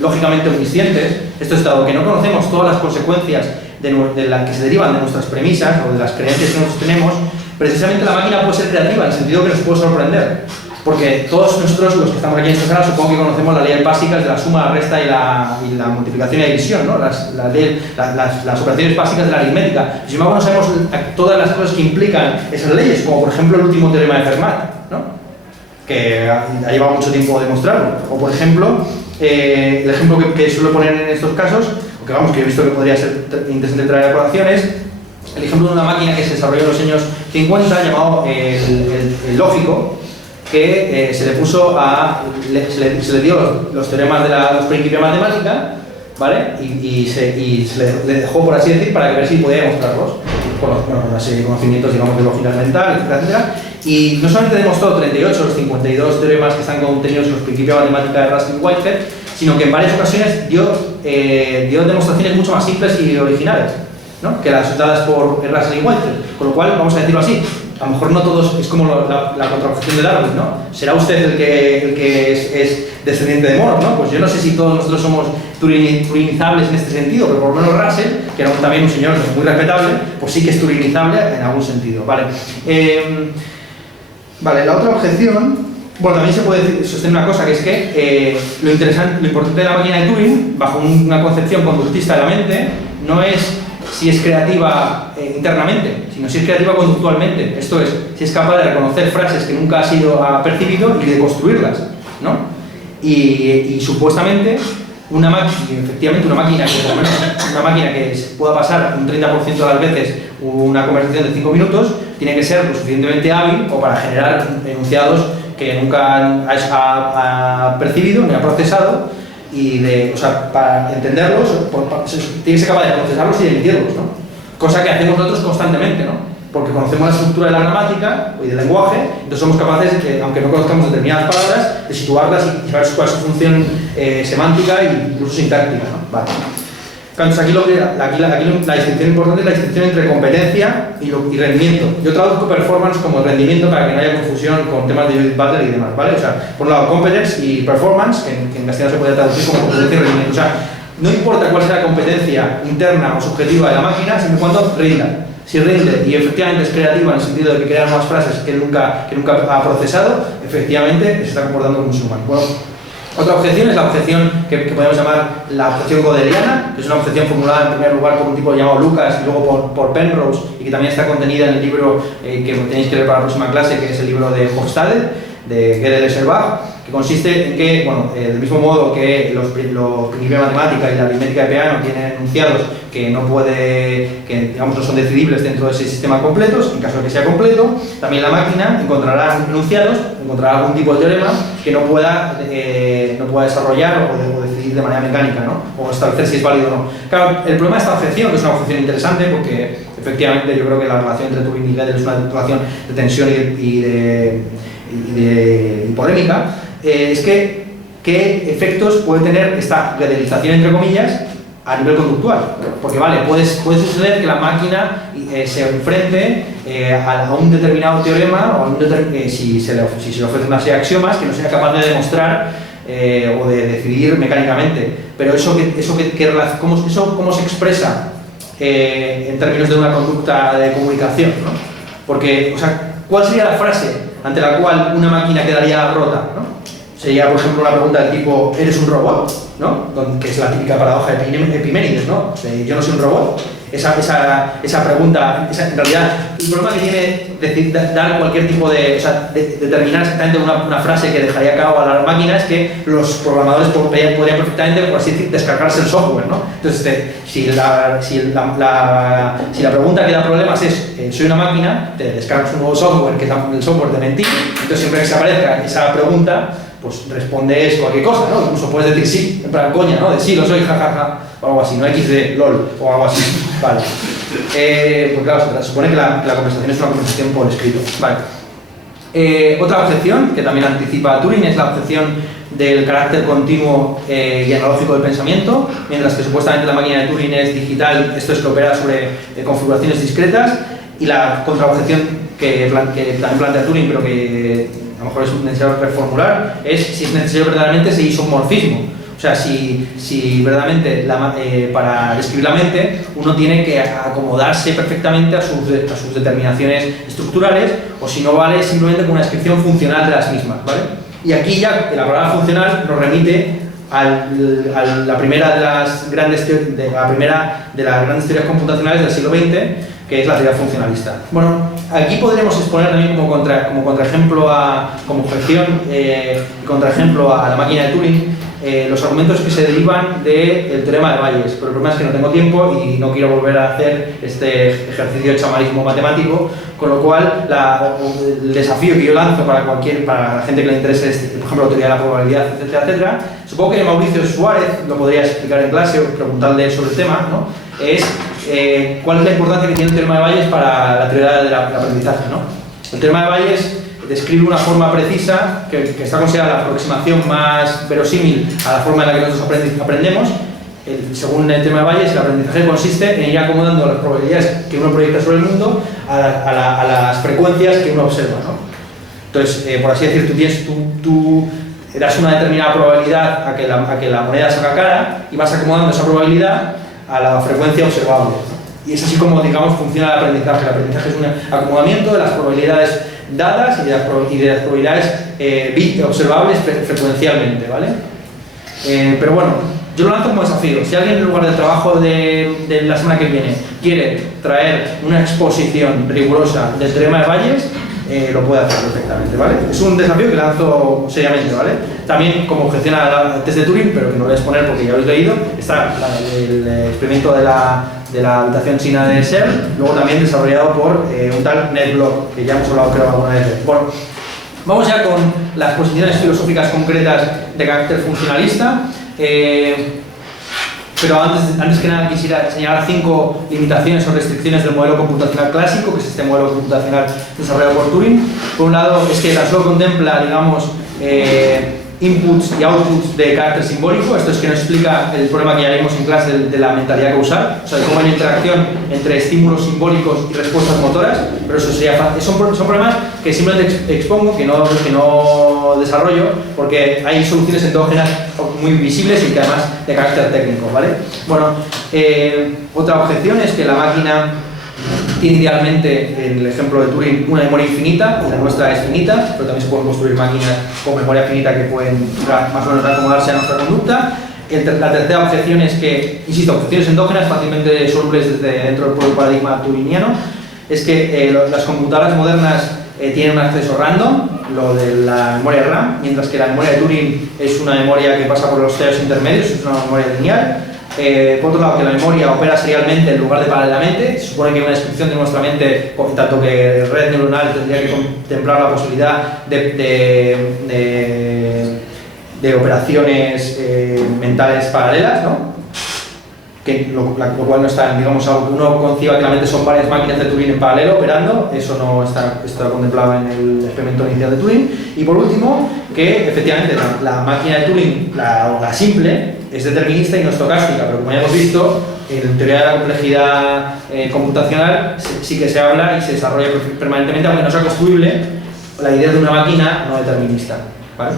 lógicamente omniscientes, esto es dado que no conocemos todas las consecuencias de las que se derivan de nuestras premisas o de las creencias que nosotros tenemos, precisamente la máquina puede ser creativa en el sentido que nos puede sorprender. Porque todos nosotros, los que estamos aquí en esta sala, supongo que conocemos las leyes básicas de la suma, la resta y la multiplicación y la división, ¿no? Las operaciones básicas de la aritmética. Sin embargo, no sabemos todas las cosas que implican esas leyes, como por ejemplo el último teorema de Fermat, ¿no? Que ha llevado mucho tiempo demostrarlo. O por ejemplo, el ejemplo que suelo poner en estos casos, que vamos, que he visto que podría ser interesante traer a colación, es el ejemplo de una máquina que se desarrolló en los años 50 llamado el lógico, que se le puso se le dio los teoremas de los principios de matemática, ¿vale? Y se le dejó, por así decir, para que ver si podía demostrarlos con una serie de conocimientos, digamos, de lógica elemental, etcétera. Y no solamente demostró 38 los 52 teoremas que están contenidos en los principios de matemática de Russell y Whitehead, sino que en varias ocasiones dio demostraciones mucho más simples y originales, ¿no? Que las dadas por Russell y Whitehead. Con lo cual, vamos a decirlo así, a lo mejor no todos, es como la contraobjeción de Darwin, ¿no? ¿Será usted el que es descendiente de monos, ¿no? Pues yo no sé si todos nosotros somos turinizables en este sentido, pero por lo menos Russell, que era también un señor muy respetable, pues sí que es turinizable en algún sentido, ¿vale? Vale, la otra objeción. Bueno, también se puede sostener una cosa, que es que lo importante de la máquina de Turing, bajo una concepción conductista de la mente, no es si es creativa internamente, sino si es creativa conductualmente. Esto es, si es capaz de reconocer frases que nunca ha percibido y de construirlas, ¿no? Y supuestamente, efectivamente una máquina que, por lo menos, una máquina que pueda pasar un 30% de las veces una conversación de 5 minutos, tiene que ser lo suficientemente hábil o para generar enunciados que nunca ha percibido ni ha procesado, o sea, para entenderlos, tiene que ser capaz de procesarlos y de emitirlos, ¿no? Cosa que hacemos nosotros constantemente, ¿no? Porque conocemos la estructura de la gramática y del lenguaje, entonces somos capaces, aunque no conozcamos determinadas palabras, de situarlas y saber cuál es su función semántica e incluso sintáctica, ¿no? Vale. Entonces aquí la distinción importante es la distinción entre competencia y rendimiento. Yo traduzco performance como rendimiento para que no haya confusión con temas de Judith Butler y demás, ¿vale? O sea, por un lado competence y performance, que en castellano se puede traducir como competencia y rendimiento. O sea, no importa cuál sea la competencia interna o subjetiva de la máquina, siempre y cuando rinda. Si rinde y efectivamente es creativa en el sentido de que crea nuevas frases que nunca ha procesado, efectivamente se está comportando como un ser humano. Bueno, otra objeción es la objeción que podemos llamar la objeción gödeliana, que es una objeción formulada en primer lugar por un tipo llamado Lucas y luego por Penrose, y que también está contenida en el libro que tenéis que leer para la próxima clase, que es el libro de Hofstadter, de Gödel-Eschenbach. que consiste en que, bueno, del mismo modo que los principios de matemática y la aritmética de Peano tienen enunciados que digamos, no son decidibles dentro de ese sistema completo, en caso de que sea completo, también la máquina encontrará enunciados, encontrará algún tipo de teorema que no pueda desarrollar o decidir de manera mecánica, ¿no? O establecer si es válido o no. Claro, el problema de esta objeción, que es una objeción interesante, porque efectivamente yo creo que la relación entre Turing y Gödel es una relación de tensión y de polémica, es que qué efectos puede tener esta gödelización, entre comillas, a nivel conductual. Porque vale, puede suceder que la máquina se enfrente a un determinado teorema o si se le ofrecen una serie de axiomas que no sea capaz de demostrar o de decidir mecánicamente. Pero ¿cómo se expresa en términos de una conducta de comunicación, ¿no? Porque, o sea, ¿cuál sería la frase ante la cual una máquina quedaría rota, ¿no? Sería, por ejemplo, una pregunta del tipo ¿eres un robot? ¿No? Que es la típica paradoja de Epimenides, ¿no? Yo no soy un robot. Esa pregunta, en realidad, el problema que tiene dar cualquier tipo de, o sea, determinar exactamente una frase que dejaría a cabo a la máquina es que los programadores podrían perfectamente, por así decir, descargarse el software, ¿no? Entonces, si la pregunta que da problemas es soy una máquina, te descargas un nuevo software, que es el software de mentir, entonces siempre que se aparezca esa pregunta, pues respondes cualquier cosa, ¿no? Incluso puedes decir sí, en plan coña, ¿no? De sí, lo soy, jajaja, o algo así, no X de LOL, o algo así, vale. Pues claro, se supone que la conversación es una conversación por escrito, vale. Otra objeción, que también anticipa Turing, es la objeción del carácter continuo y analógico del pensamiento, mientras que supuestamente la máquina de Turing es digital, esto es que opera sobre configuraciones discretas, y la contraobjeción que también plantea Turing, pero que a lo mejor es necesario reformular, es si es necesario verdaderamente ese isomorfismo. O sea, si verdaderamente para describir la mente uno tiene que acomodarse perfectamente a sus determinaciones estructurales, o si no vale simplemente con una descripción funcional de las mismas, ¿vale? Y aquí ya la palabra funcional nos remite a la primera de las grandes teorías computacionales del siglo XX, que es la teoría funcionalista. Bueno, aquí podríamos exponer también como contraejemplo como objeción y contraejemplo a la máquina de Turing los argumentos que se derivan del teorema de Bayes, pero el problema es que no tengo tiempo y no quiero volver a hacer este ejercicio de chamanismo matemático, con lo cual el desafío que yo lanzo para la gente que le interese, por ejemplo, la teoría de la probabilidad, etcétera, etcétera, supongo que Mauricio Suárez lo podría explicar en clase o preguntarle sobre el tema, ¿no? Es cuál es la importancia que tiene el teorema de Bayes para la teoría del aprendizaje, ¿no? El teorema de Bayes describe una forma precisa que está considerada la aproximación más verosímil a la forma en la que nosotros aprendemos. Según el teorema de Bayes, el aprendizaje consiste en ir acomodando las probabilidades que uno proyecta sobre el mundo a las frecuencias que uno observa, ¿no? Entonces, por así decir, tú das una determinada probabilidad a que la moneda saca cara y vas acomodando esa probabilidad a la frecuencia observable. Y es así como, digamos, funciona el aprendizaje. El aprendizaje es un acomodamiento de las probabilidades dadas y de las probabilidades observables frecuencialmente, ¿vale? Pero bueno, yo lo lanzo como desafío. Si alguien en lugar del trabajo de la semana que viene quiere traer una exposición rigurosa del teorema de Bayes, lo puede hacer perfectamente, ¿vale? Es un desafío que lanzo seriamente, ¿vale? También como objeción al test de Turing, pero que no voy a exponer porque ya lo habéis leído, está el experimento de la habitación china de Searle, luego también desarrollado por un tal Ned Block, que ya hemos hablado creo alguna vez. Bueno, vamos ya con las posiciones filosóficas concretas de carácter funcionalista. Pero antes que nada quisiera señalar 5 limitaciones o restricciones del modelo computacional clásico, que es este modelo computacional desarrollado por Turing. Por un lado, es que tan solo contempla, digamos, inputs y outputs de carácter simbólico. Esto es que nos explica el problema que ya vimos en clase de la mentalidad causal, o sea, de cómo hay interacción entre estímulos simbólicos y respuestas motoras, pero eso sería fácil. Son problemas que simplemente expongo, que no desarrollo, porque hay soluciones endógenas muy visibles y que además de carácter técnico, ¿vale? Bueno, otra objeción es que la máquina tiene idealmente, en el ejemplo de Turing, una memoria infinita, la nuestra es finita, pero también se pueden construir máquinas con memoria finita que pueden más o menos acomodarse a nuestra conducta. La tercera objeción es que, insisto, objeciones endógenas fácilmente solubles desde dentro del propio paradigma turiniano, es que las computadoras modernas tienen un acceso random, lo de la memoria RAM, mientras que la memoria de Turing es una memoria que pasa por los estados intermedios, es una memoria lineal. Por otro lado, que la memoria opera serialmente en lugar de paralelamente. Se supone que una descripción de nuestra mente, tanto que red neuronal tendría que contemplar la posibilidad de operaciones mentales paralelas, ¿no? Lo cual no está, digamos, algo que uno conciba que la mente son varias máquinas de Turing en paralelo operando, eso no está contemplado en el experimento inicial de Turing. Y por último, que efectivamente la máquina de Turing, la simple, es determinista y no estocástica, pero como ya hemos visto, en teoría de la complejidad computacional sí que se habla y se desarrolla permanentemente, aunque no sea construible, la idea de una máquina no determinista, ¿vale?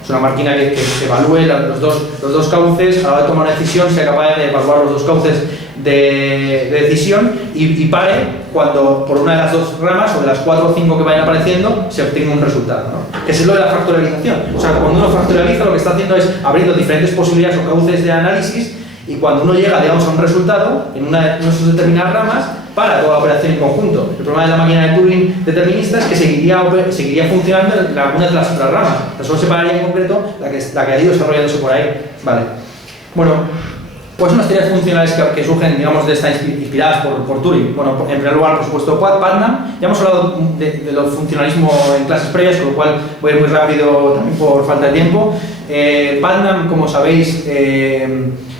Es una máquina que evalúe los dos cauces, a la hora de tomar una decisión, sea capaz de evaluar los dos cauces de decisión y pare cuando por una de las dos ramas o de las 4 o 5 que vayan apareciendo se obtenga un resultado, ¿no? Que es lo de la factorialización. O sea, cuando uno factorializa lo que está haciendo es abriendo diferentes posibilidades o cauces de análisis y cuando uno llega, digamos, a un resultado en una de sus determinadas ramas, para toda la operación en conjunto. El problema de la máquina de Turing determinista es que seguiría funcionando en algunas de las otras ramas. Solo se pararía en concreto la que ha ido desarrollándose por ahí. Vale. Bueno, pues unas teorías funcionales que surgen, digamos, de estas inspiradas por Turing. Bueno, en primer lugar, por supuesto, Putnam. Ya hemos hablado de los funcionalismo en clases previas, con lo cual voy a ir muy rápido también por falta de tiempo. Putnam, como sabéis,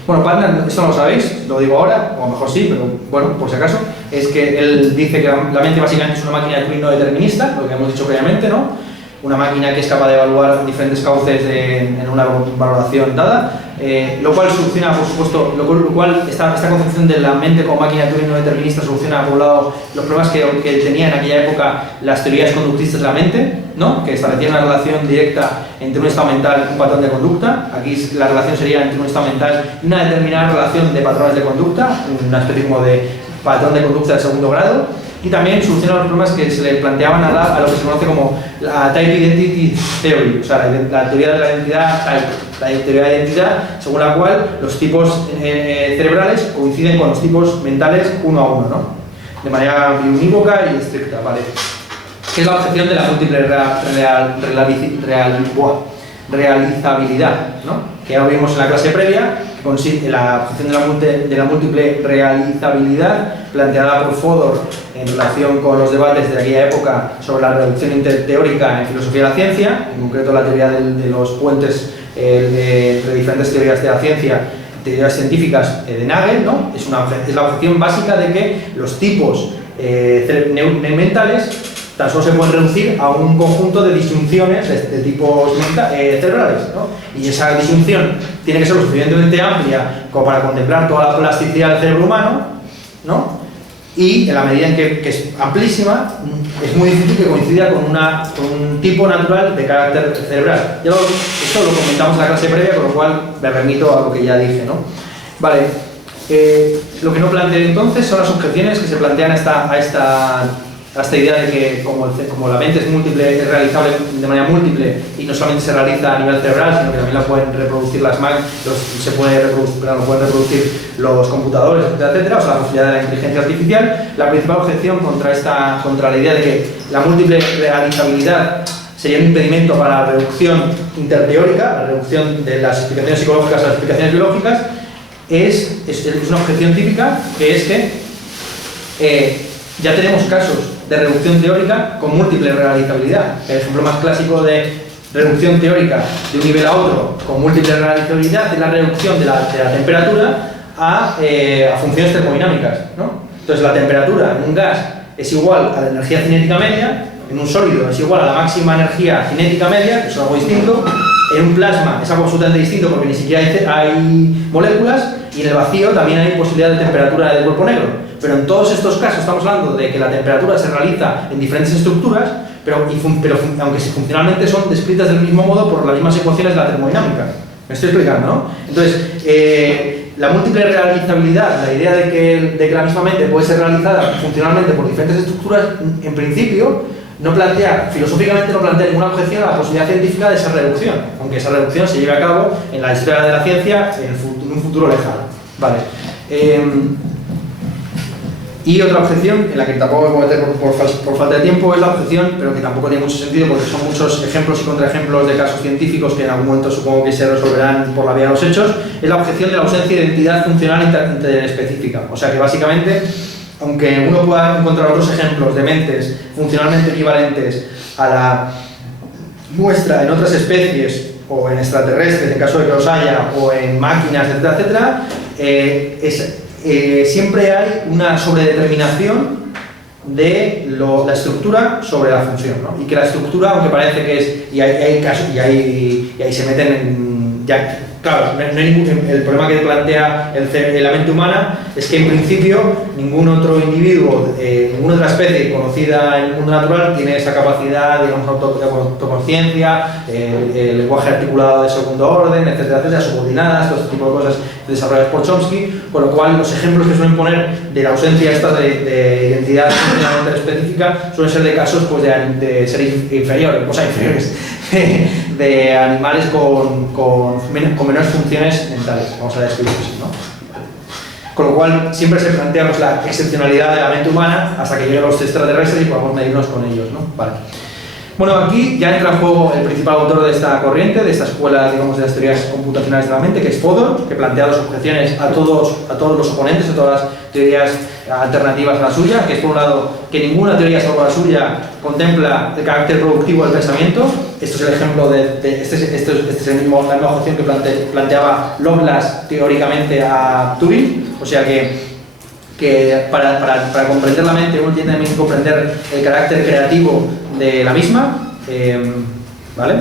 bueno, Putnam, esto no lo sabéis, lo digo ahora, o a lo mejor sí, pero bueno, por si acaso, es que él dice que la mente básicamente es una máquina de Turing no determinista, lo que hemos dicho previamente, ¿no? Una máquina que es capaz de evaluar diferentes cauces en una valoración dada, lo cual soluciona, por supuesto, lo cual esta concepción de la mente como máquina de Turing no determinista soluciona, por un lado, los problemas que tenía en aquella época las teorías conductistas de la mente, ¿no? Que establecían una relación directa entre un estado mental y un patrón de conducta. Aquí la relación sería entre un estado mental y una determinada relación de patrones de conducta, una especie como de patrón de conducta de segundo grado. Y también soluciona los problemas que se le planteaban a lo que se conoce como la Type Identity Theory, o sea, la teoría de la identidad type, la teoría de identidad según la cual los tipos cerebrales coinciden con los tipos mentales uno a uno, ¿no? De manera unívoca y estricta, ¿vale? Que es la objeción de la múltiple realizabilidad, ¿no? Que ya vimos en la clase previa, que consiste en la objeción de la múltiple realizabilidad planteada por Fodor en relación con los debates de aquella época sobre la reducción interteórica en filosofía de la ciencia, en concreto la teoría de los puentes entre diferentes teorías de la ciencia, teorías científicas de Nagel, ¿no? Es la objeción básica de que los tipos mentales tan solo se pueden reducir a un conjunto de disyunciones de tipos cerebrales, ¿no? Y esa disyunción tiene que ser lo suficientemente amplia como para contemplar toda la plasticidad del cerebro humano, ¿no? Y en la medida en que es amplísima, es muy difícil que coincida con un tipo natural de carácter cerebral. Esto lo comentamos en la clase previa, con lo cual me remito a lo que ya dije, ¿no? Vale, lo que no planteé entonces son las objeciones que se plantean a esta idea de que como la mente es múltiple, es realizable de manera múltiple y no solamente se realiza a nivel cerebral, sino que también la pueden reproducir las máquinas, lo pueden reproducir los computadores, etcétera, o sea, la posibilidad de la inteligencia artificial. La principal objeción contra la idea de que la múltiple realizabilidad sería un impedimento para la reducción interteórica, la reducción de las explicaciones psicológicas a las explicaciones biológicas, es una objeción típica, que es que ya tenemos casos de reducción teórica con múltiple realizabilidad. El ejemplo más clásico de reducción teórica de un nivel a otro con múltiple realizabilidad es la reducción de la temperatura a funciones termodinámicas, ¿no? Entonces la temperatura en un gas es igual a la energía cinética media, en un sólido es igual a la máxima energía cinética media, que es algo distinto, en un plasma es algo absolutamente distinto porque ni siquiera hay moléculas, y en el vacío también hay posibilidad de temperatura del cuerpo negro. Pero en todos estos casos estamos hablando de que la temperatura se realiza en diferentes estructuras, pero aunque funcionalmente son descritas del mismo modo por las mismas ecuaciones de la termodinámica. Me estoy explicando, ¿no? Entonces, la múltiple realizabilidad, la idea de que la misma mente puede ser realizada funcionalmente por diferentes estructuras, en principio, filosóficamente no plantea ninguna objeción a la posibilidad científica de esa reducción, aunque esa reducción se lleve a cabo en la historia de la ciencia en un futuro lejano. Vale. Y otra objeción, en la que tampoco me voy a meter por falta de tiempo, es la objeción, pero que tampoco tiene mucho sentido porque son muchos ejemplos y contraejemplos de casos científicos que en algún momento supongo que se resolverán por la vía de los hechos, es la objeción de la ausencia de identidad funcional interespecífica. O sea que básicamente, aunque uno pueda encontrar otros ejemplos de mentes funcionalmente equivalentes a la muestra en otras especies o en extraterrestres, en caso de que los haya, o en máquinas, etcétera, etcétera, siempre hay una sobredeterminación de la estructura sobre la función, ¿no? Y que la estructura, aunque parece que es, y hay casos, y ahí se meten en, ya, claro, no hay el problema que plantea la mente humana es que en principio ningún otro individuo, ninguna otra especie conocida en el mundo natural tiene esa capacidad, digamos, de autoconciencia, el lenguaje articulado de segundo orden, etcétera, etcétera, subordinadas, todo este tipo de cosas desarrolladas por Chomsky, con lo cual los ejemplos que suelen poner de la ausencia esta de identidad funcionalmente específica suelen ser de casos pues, de seres inferiores, o sea, inferiores, de animales con menores funciones mentales, vamos a describirlo así, ¿no? Con lo cual siempre se plantea pues, la excepcionalidad de la mente humana hasta que lleguen los extraterrestres y podamos medirnos con ellos, ¿no? Vale. Bueno, aquí ya entra en juego el principal autor de esta corriente, de esta escuela, digamos, de las teorías computacionales de la mente, que es Fodor, que plantea dos objeciones a todos los oponentes, a todas las teorías alternativas a la suya, que es por un lado que ninguna teoría salvo la suya contempla el carácter productivo del pensamiento. Esto es el ejemplo este es la misma objeción que planteaba Lovelace teóricamente a Turing, o sea que para comprender la mente uno tiene también que comprender el carácter creativo de la misma, ¿vale?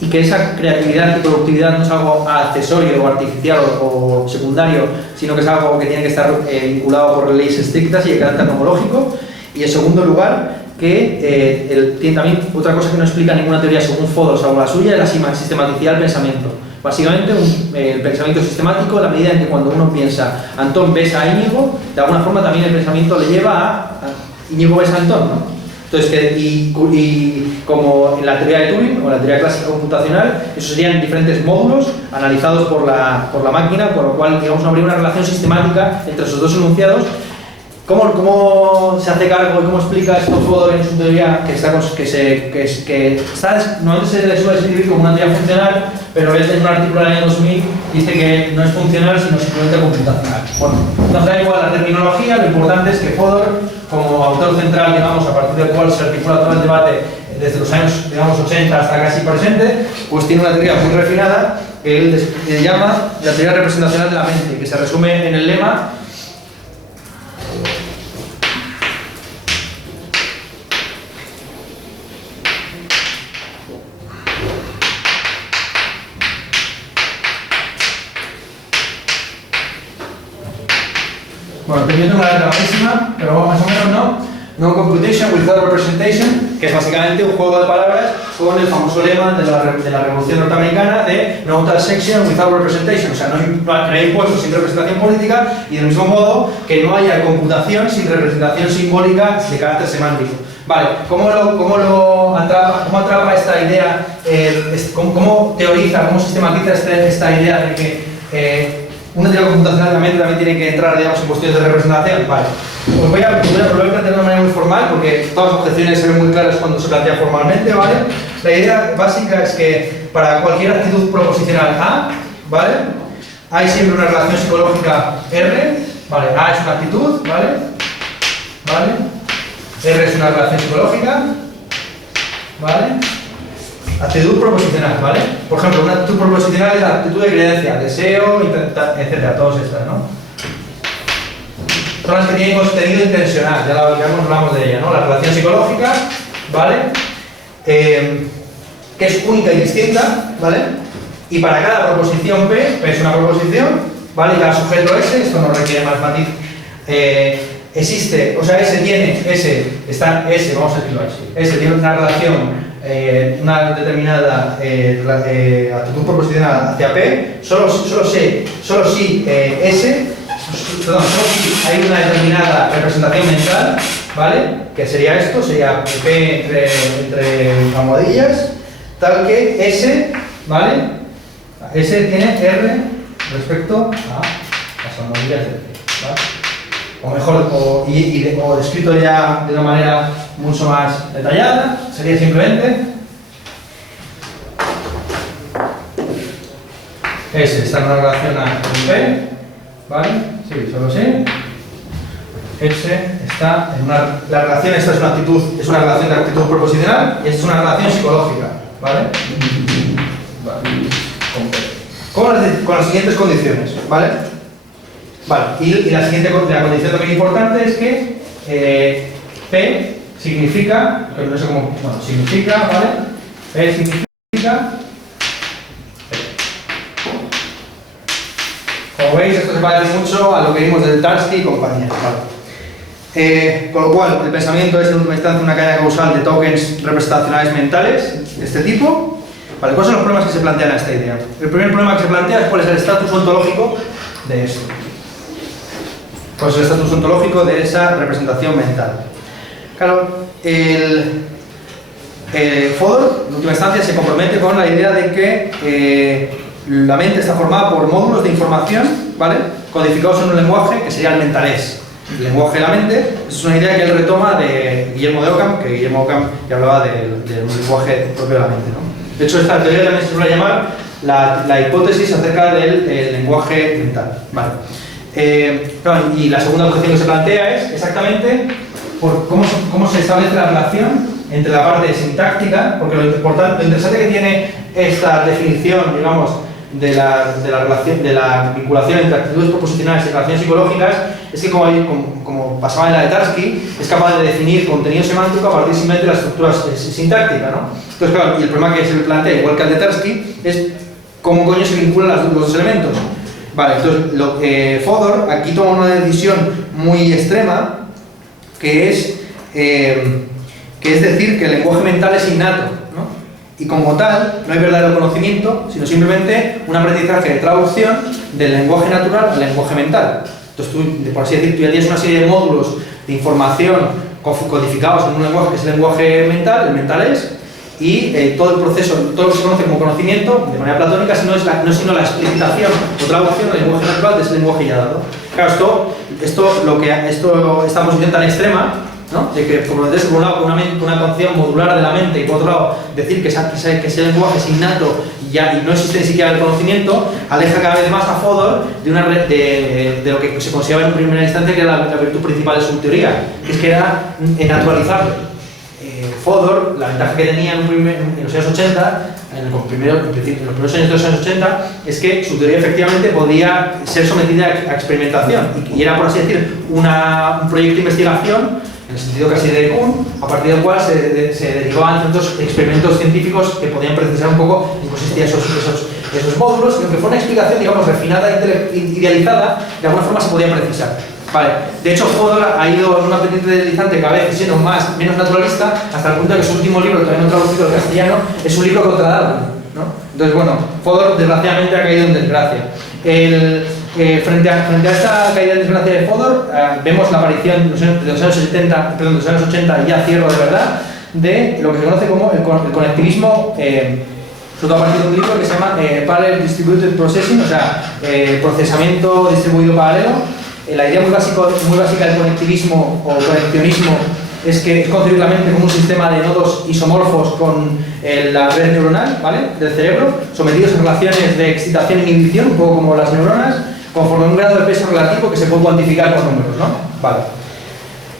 Y que esa creatividad y productividad no es algo accesorio o artificial o secundario, sino que es algo que tiene que estar vinculado por leyes estrictas y de carácter nomológico. Y en segundo lugar, que tiene también otra cosa que no explica ninguna teoría según Fodor, según la suya, es la sistematicidad del pensamiento. Básicamente, el pensamiento sistemático, en la medida en que cuando uno piensa Antón besa a Íñigo, de alguna forma también el pensamiento le lleva a Íñigo besa a Antón, ¿no? Entonces, y como en la teoría de Turing o la teoría clásica computacional, esos serían diferentes módulos analizados por la máquina, con lo cual, digamos, habría una relación sistemática entre esos dos enunciados. ¿Cómo se hace cargo y cómo explica esto Fodor en su teoría normalmente se le suele escribir como una teoría funcional, pero él en un artículo del año 2000 dice que no es funcional sino simplemente computacional? Bueno, nos da igual la terminología, lo importante es que Fodor, como autor central, digamos, a partir del cual se articula todo el debate desde los años, digamos, 80 hasta casi presente, pues tiene una teoría muy refinada que él llama la teoría representacional de la mente, que se resume en el lema bueno, yo tengo la letra máxima, pero más o menos no computation without representation, que es básicamente un juego de palabras con el famoso lema de la Revolución Norteamericana de no intersection without representation, o sea, no hay impuestos sin representación política, y del mismo modo que no haya computación sin representación simbólica de carácter semántico. Vale, ¿cómo atrapa esta idea, cómo teoriza, cómo sistematiza esta idea de que una teoría computacional también tiene que entrar, digamos, en cuestiones de representación? Vale. Pues voy a plantear de una manera muy formal, porque todas las objeciones se ven muy claras cuando se plantea formalmente, ¿vale? La idea básica es que para cualquier actitud proposicional A, ¿vale? Hay siempre una relación psicológica R, ¿vale? A es una actitud, ¿vale? ¿Vale? R es una relación psicológica, ¿vale? Actitud proposicional, ¿vale? Por ejemplo, una actitud proposicional es la actitud de creencia, deseo, etcétera, todas estas, ¿no? Son las que tienen contenido intencional, ya hablamos de ella, ¿no? La relación psicológica, ¿vale? Que es única y distinta, ¿vale? Y para cada proposición P es una proposición, ¿vale? Y cada sujeto S, esto no requiere más matiz, existe, o sea, S, vamos a decirlo así, S tiene una relación, una determinada actitud proposicional hacia P, solo si hay una determinada representación mental, ¿vale? Que sería esto, sería P entre almohadillas, tal que S, ¿vale? S tiene R respecto a las almohadillas de P, ¿vale? o mejor, o descrito ya de una manera mucho más detallada, sería simplemente S está en una relación A con P, ¿vale? Sí, solo así. S está en una... La relación esta es una relación de actitud proposicional y esta es una relación psicológica, ¿vale? Con las siguientes condiciones, ¿vale? Vale, y la condición también importante es que P significa, no sé cómo, bueno, significa, ¿vale? P significa... Como veis, esto se parece mucho a lo que vimos del Tarski y compañía, ¿vale? Con lo cual, el pensamiento es en última instancia una cadena causal de tokens representacionales mentales de este tipo. Vale, ¿cuáles son los problemas que se plantean a esta idea? El primer problema que se plantea es cuál es el estatus ontológico de esto. ¿Cuál es el estatus ontológico de esa representación mental? Claro, Fodor, en última instancia, se compromete con la idea de que la mente está formada por módulos de información, ¿vale?, codificados en un lenguaje que sería el mentalés. El lenguaje de la mente es una idea que él retoma de Guillermo de Ockham, que Guillermo Ockham ya hablaba de un lenguaje propio de la mente, ¿no? De hecho, esta teoría también se suele llamar la hipótesis acerca del lenguaje mental, ¿vale? Claro, y la segunda cuestión que se plantea es exactamente por cómo se establece la relación entre la parte sintáctica, porque lo interesante que tiene esta definición, digamos, de la vinculación entre actitudes proposicionales y relaciones psicológicas, es que como pasaba en la de Tarski, es capaz de definir contenido semántico a partir simplemente de la estructura sintáctica, ¿no? Entonces, claro, y el problema que se plantea, igual que el de Tarski, es cómo coño se vinculan los dos elementos. Vale, entonces, Fodor aquí toma una decisión muy extrema, que es decir que el lenguaje mental es innato, ¿no? Y como tal, no hay verdadero conocimiento, sino simplemente un aprendizaje de traducción del lenguaje natural al lenguaje mental. Entonces tú, por así decir, tú ya tienes una serie de módulos de información codificados en un lenguaje que es el lenguaje mental, el mentalés, y todo el proceso, todo lo que se conoce como conocimiento, de manera platónica, no es sino la explicitación o traducción del lenguaje natural de ese lenguaje ya dado. Claro, esta posición tan extrema, ¿no?, de que por un lado una concepción modular de la mente y por otro lado decir que ese lenguaje es innato y no existe ni siquiera el conocimiento, aleja cada vez más a Fodor de lo que se consideraba en primera instancia que era la virtud principal de su teoría, que es que era naturalizarlo. Fodor, la ventaja que tenía en los años 80, en los primeros años de los años 80, es que su teoría efectivamente podía ser sometida a experimentación y era, por así decir, un proyecto de investigación en el sentido casi de Kuhn, a partir del cual se derivaban ciertos experimentos científicos que podían precisar un poco en qué consistían esos módulos, y aunque fue una explicación, digamos, refinada e idealizada, de alguna forma se podía precisar. Vale. De hecho, Fodor ha ido en una pendiente deslizante cada vez siendo menos naturalista, hasta el punto de que su último libro, todavía no traducido al castellano, es un libro contra Darwin, ¿no? Entonces, bueno, Fodor desgraciadamente ha caído en desgracia. Frente a esta caída en desgracia de Fodor, vemos la aparición de los años 80, ya cierro de verdad, de lo que se conoce como el conectivismo, sobre todo a partir de un libro que se llama Parallel Distributed Processing, o sea, procesamiento distribuido paralelo. La idea muy básica del conectivismo o conexionismo es que es concebir la mente como un sistema de nodos isomorfos con la red neuronal, ¿vale?, del cerebro, sometidos a relaciones de excitación e inhibición, un poco como las neuronas, conforme a un grado de peso relativo que se puede cuantificar con números, ¿no? Vale.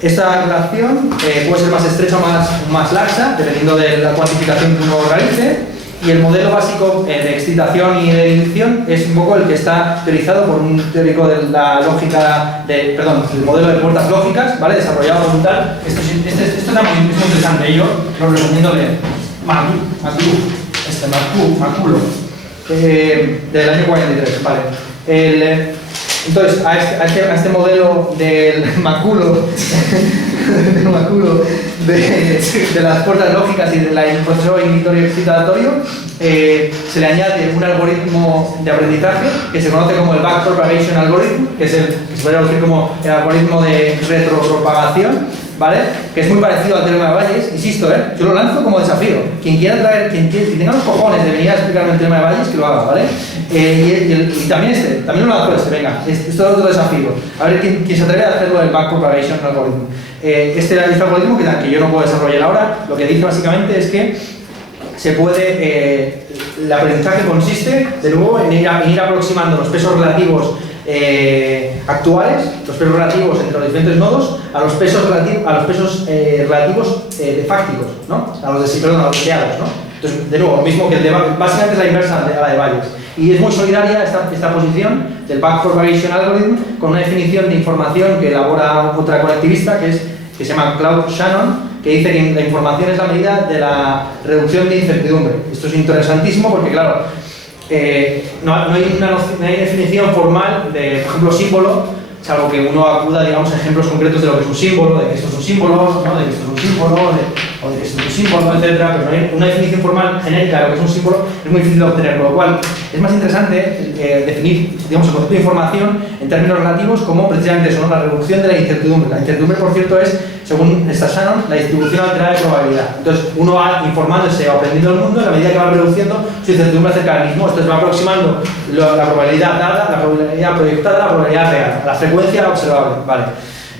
Esta relación puede ser más estrecha o más laxa, dependiendo de la cuantificación que uno realice. Y el modelo básico de excitación y de inhibición es un poco el que está teorizado por un teórico de la lógica, el modelo de puertas lógicas, ¿vale?, desarrollado como tal. Esto es muy interesante, yo lo recomiendo leer. Maculo, del año 43, ¿vale? Entonces, a este modelo del maculo, de las puertas lógicas y del proceso inhibitorio excitatorio, se le añade un algoritmo de aprendizaje que se conoce como el backpropagation algorithm, que se podría decir como el algoritmo de retropropagación, ¿vale?, que es muy parecido al teorema de Bayes. Insisto, yo lo lanzo como desafío. Quien tenga los cojones de venir a explicarme el teorema de Bayes, que lo haga, ¿vale? Y también lo lanzo venga, esto es otro desafío. A ver quién se atreve a hacerlo del backpropagation algoritmo. Este algoritmo, que yo no puedo desarrollar ahora, lo que dice básicamente es que se puede, el aprendizaje consiste, de nuevo, en ir aproximando los pesos relativos actuales, los pesos relativos entre los diferentes nodos, a los pesos relativos fácticos, ¿no? A los deseados, ¿no? Entonces, de nuevo, lo mismo que el de básicamente es la inversa a la de Bayes. Y es muy solidaria esta posición del backpropagation algorithm con una definición de información que elabora otra colectivista que se llama Claude Shannon, que dice que la información es la medida de la reducción de incertidumbre. Esto es interesantísimo porque, claro, no hay definición formal de, por ejemplo, símbolo, salvo que uno acuda, digamos, a ejemplos concretos de lo que es un símbolo, de que esto es un símbolo, ¿no? De que esto es un símbolo, o de que esto es un símbolo, etc. Pero no hay una definición formal genérica de lo que es un símbolo, es muy difícil de obtener, con lo cual es más interesante definir, digamos, el concepto de información en términos relativos como precisamente eso, ¿no? La reducción de la incertidumbre. La incertidumbre, por cierto, es, según esta Shannon, la distribución alterada de probabilidad. Entonces, uno va informándose o aprendiendo el mundo a la medida que va reduciendo su incertidumbre acerca del mismo. Entonces, va aproximando la probabilidad dada, la probabilidad proyectada, la probabilidad real, la frecuencia observable. Vale.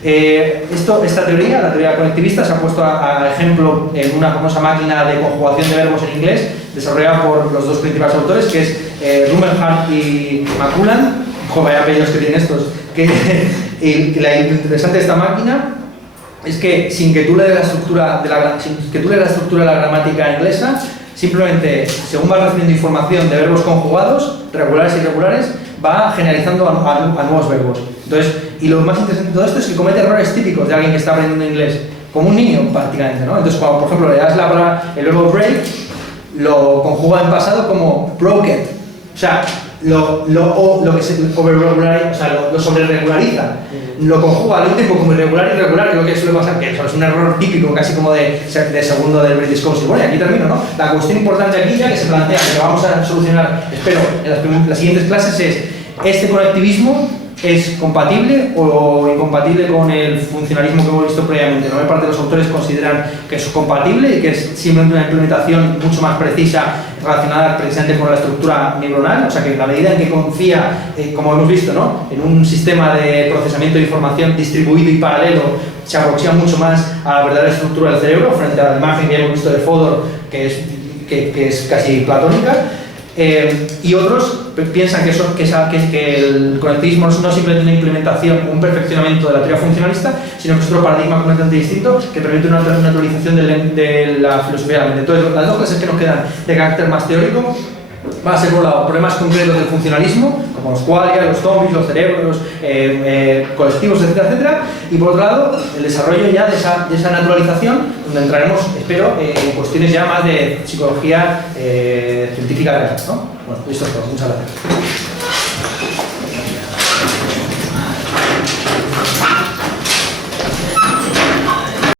Esta teoría, la teoría conectivista, se ha puesto a ejemplo en una famosa máquina de conjugación de verbos en inglés, desarrollada por los dos principales autores, que es Rumelhart y McCullan. Joder, vaya apellidos que tienen estos. Lo interesante de esta máquina es que sin que tú le des la estructura de la gramática inglesa, simplemente, según vas recibiendo información de verbos conjugados, regulares e irregulares, va generalizando a nuevos verbos. Entonces, y lo más interesante de todo esto es que comete errores típicos de alguien que está aprendiendo inglés, como un niño prácticamente, ¿no? Entonces, cuando por ejemplo le das la palabra, el verbo break, lo conjuga en pasado como broken. O sea, lo sobreregulariza. Lo conjuga al mismo tiempo como irregular y irregular, que es lo que suele pasar, que eso es un error típico, casi como de segundo del British Council. Bueno, y aquí termino, ¿no? La cuestión importante aquí, ya que se plantea, que lo vamos a solucionar, espero, en las siguientes clases, es: ¿este conectivismo es compatible o incompatible con el funcionalismo que hemos visto previamente? La mayor parte de los autores consideran que es compatible y que es simplemente una implementación mucho más precisa relacionada precisamente con la estructura neuronal, o sea que en la medida en que confía, como hemos visto, ¿no?, en un sistema de procesamiento de información distribuido y paralelo, se aproxima mucho más a la verdadera estructura del cerebro frente a la imagen que hemos visto de Fodor, que es casi platónica. Y otros piensan que el conectivismo no es simplemente una implementación, un perfeccionamiento de la teoría funcionalista, sino que es otro paradigma completamente distinto que permite una naturalización de la filosofía de la mente. Entonces, las dos clases que nos quedan de carácter más teórico van a ser, por un lado, problemas concretos del funcionalismo, como los qualia, los zombies, los cerebros, colectivos, etcétera, etcétera, y por otro lado, el desarrollo ya de esa naturalización, donde entraremos, espero, en cuestiones ya más de psicología científica real, ¿no? Bueno, listo, muchas gracias.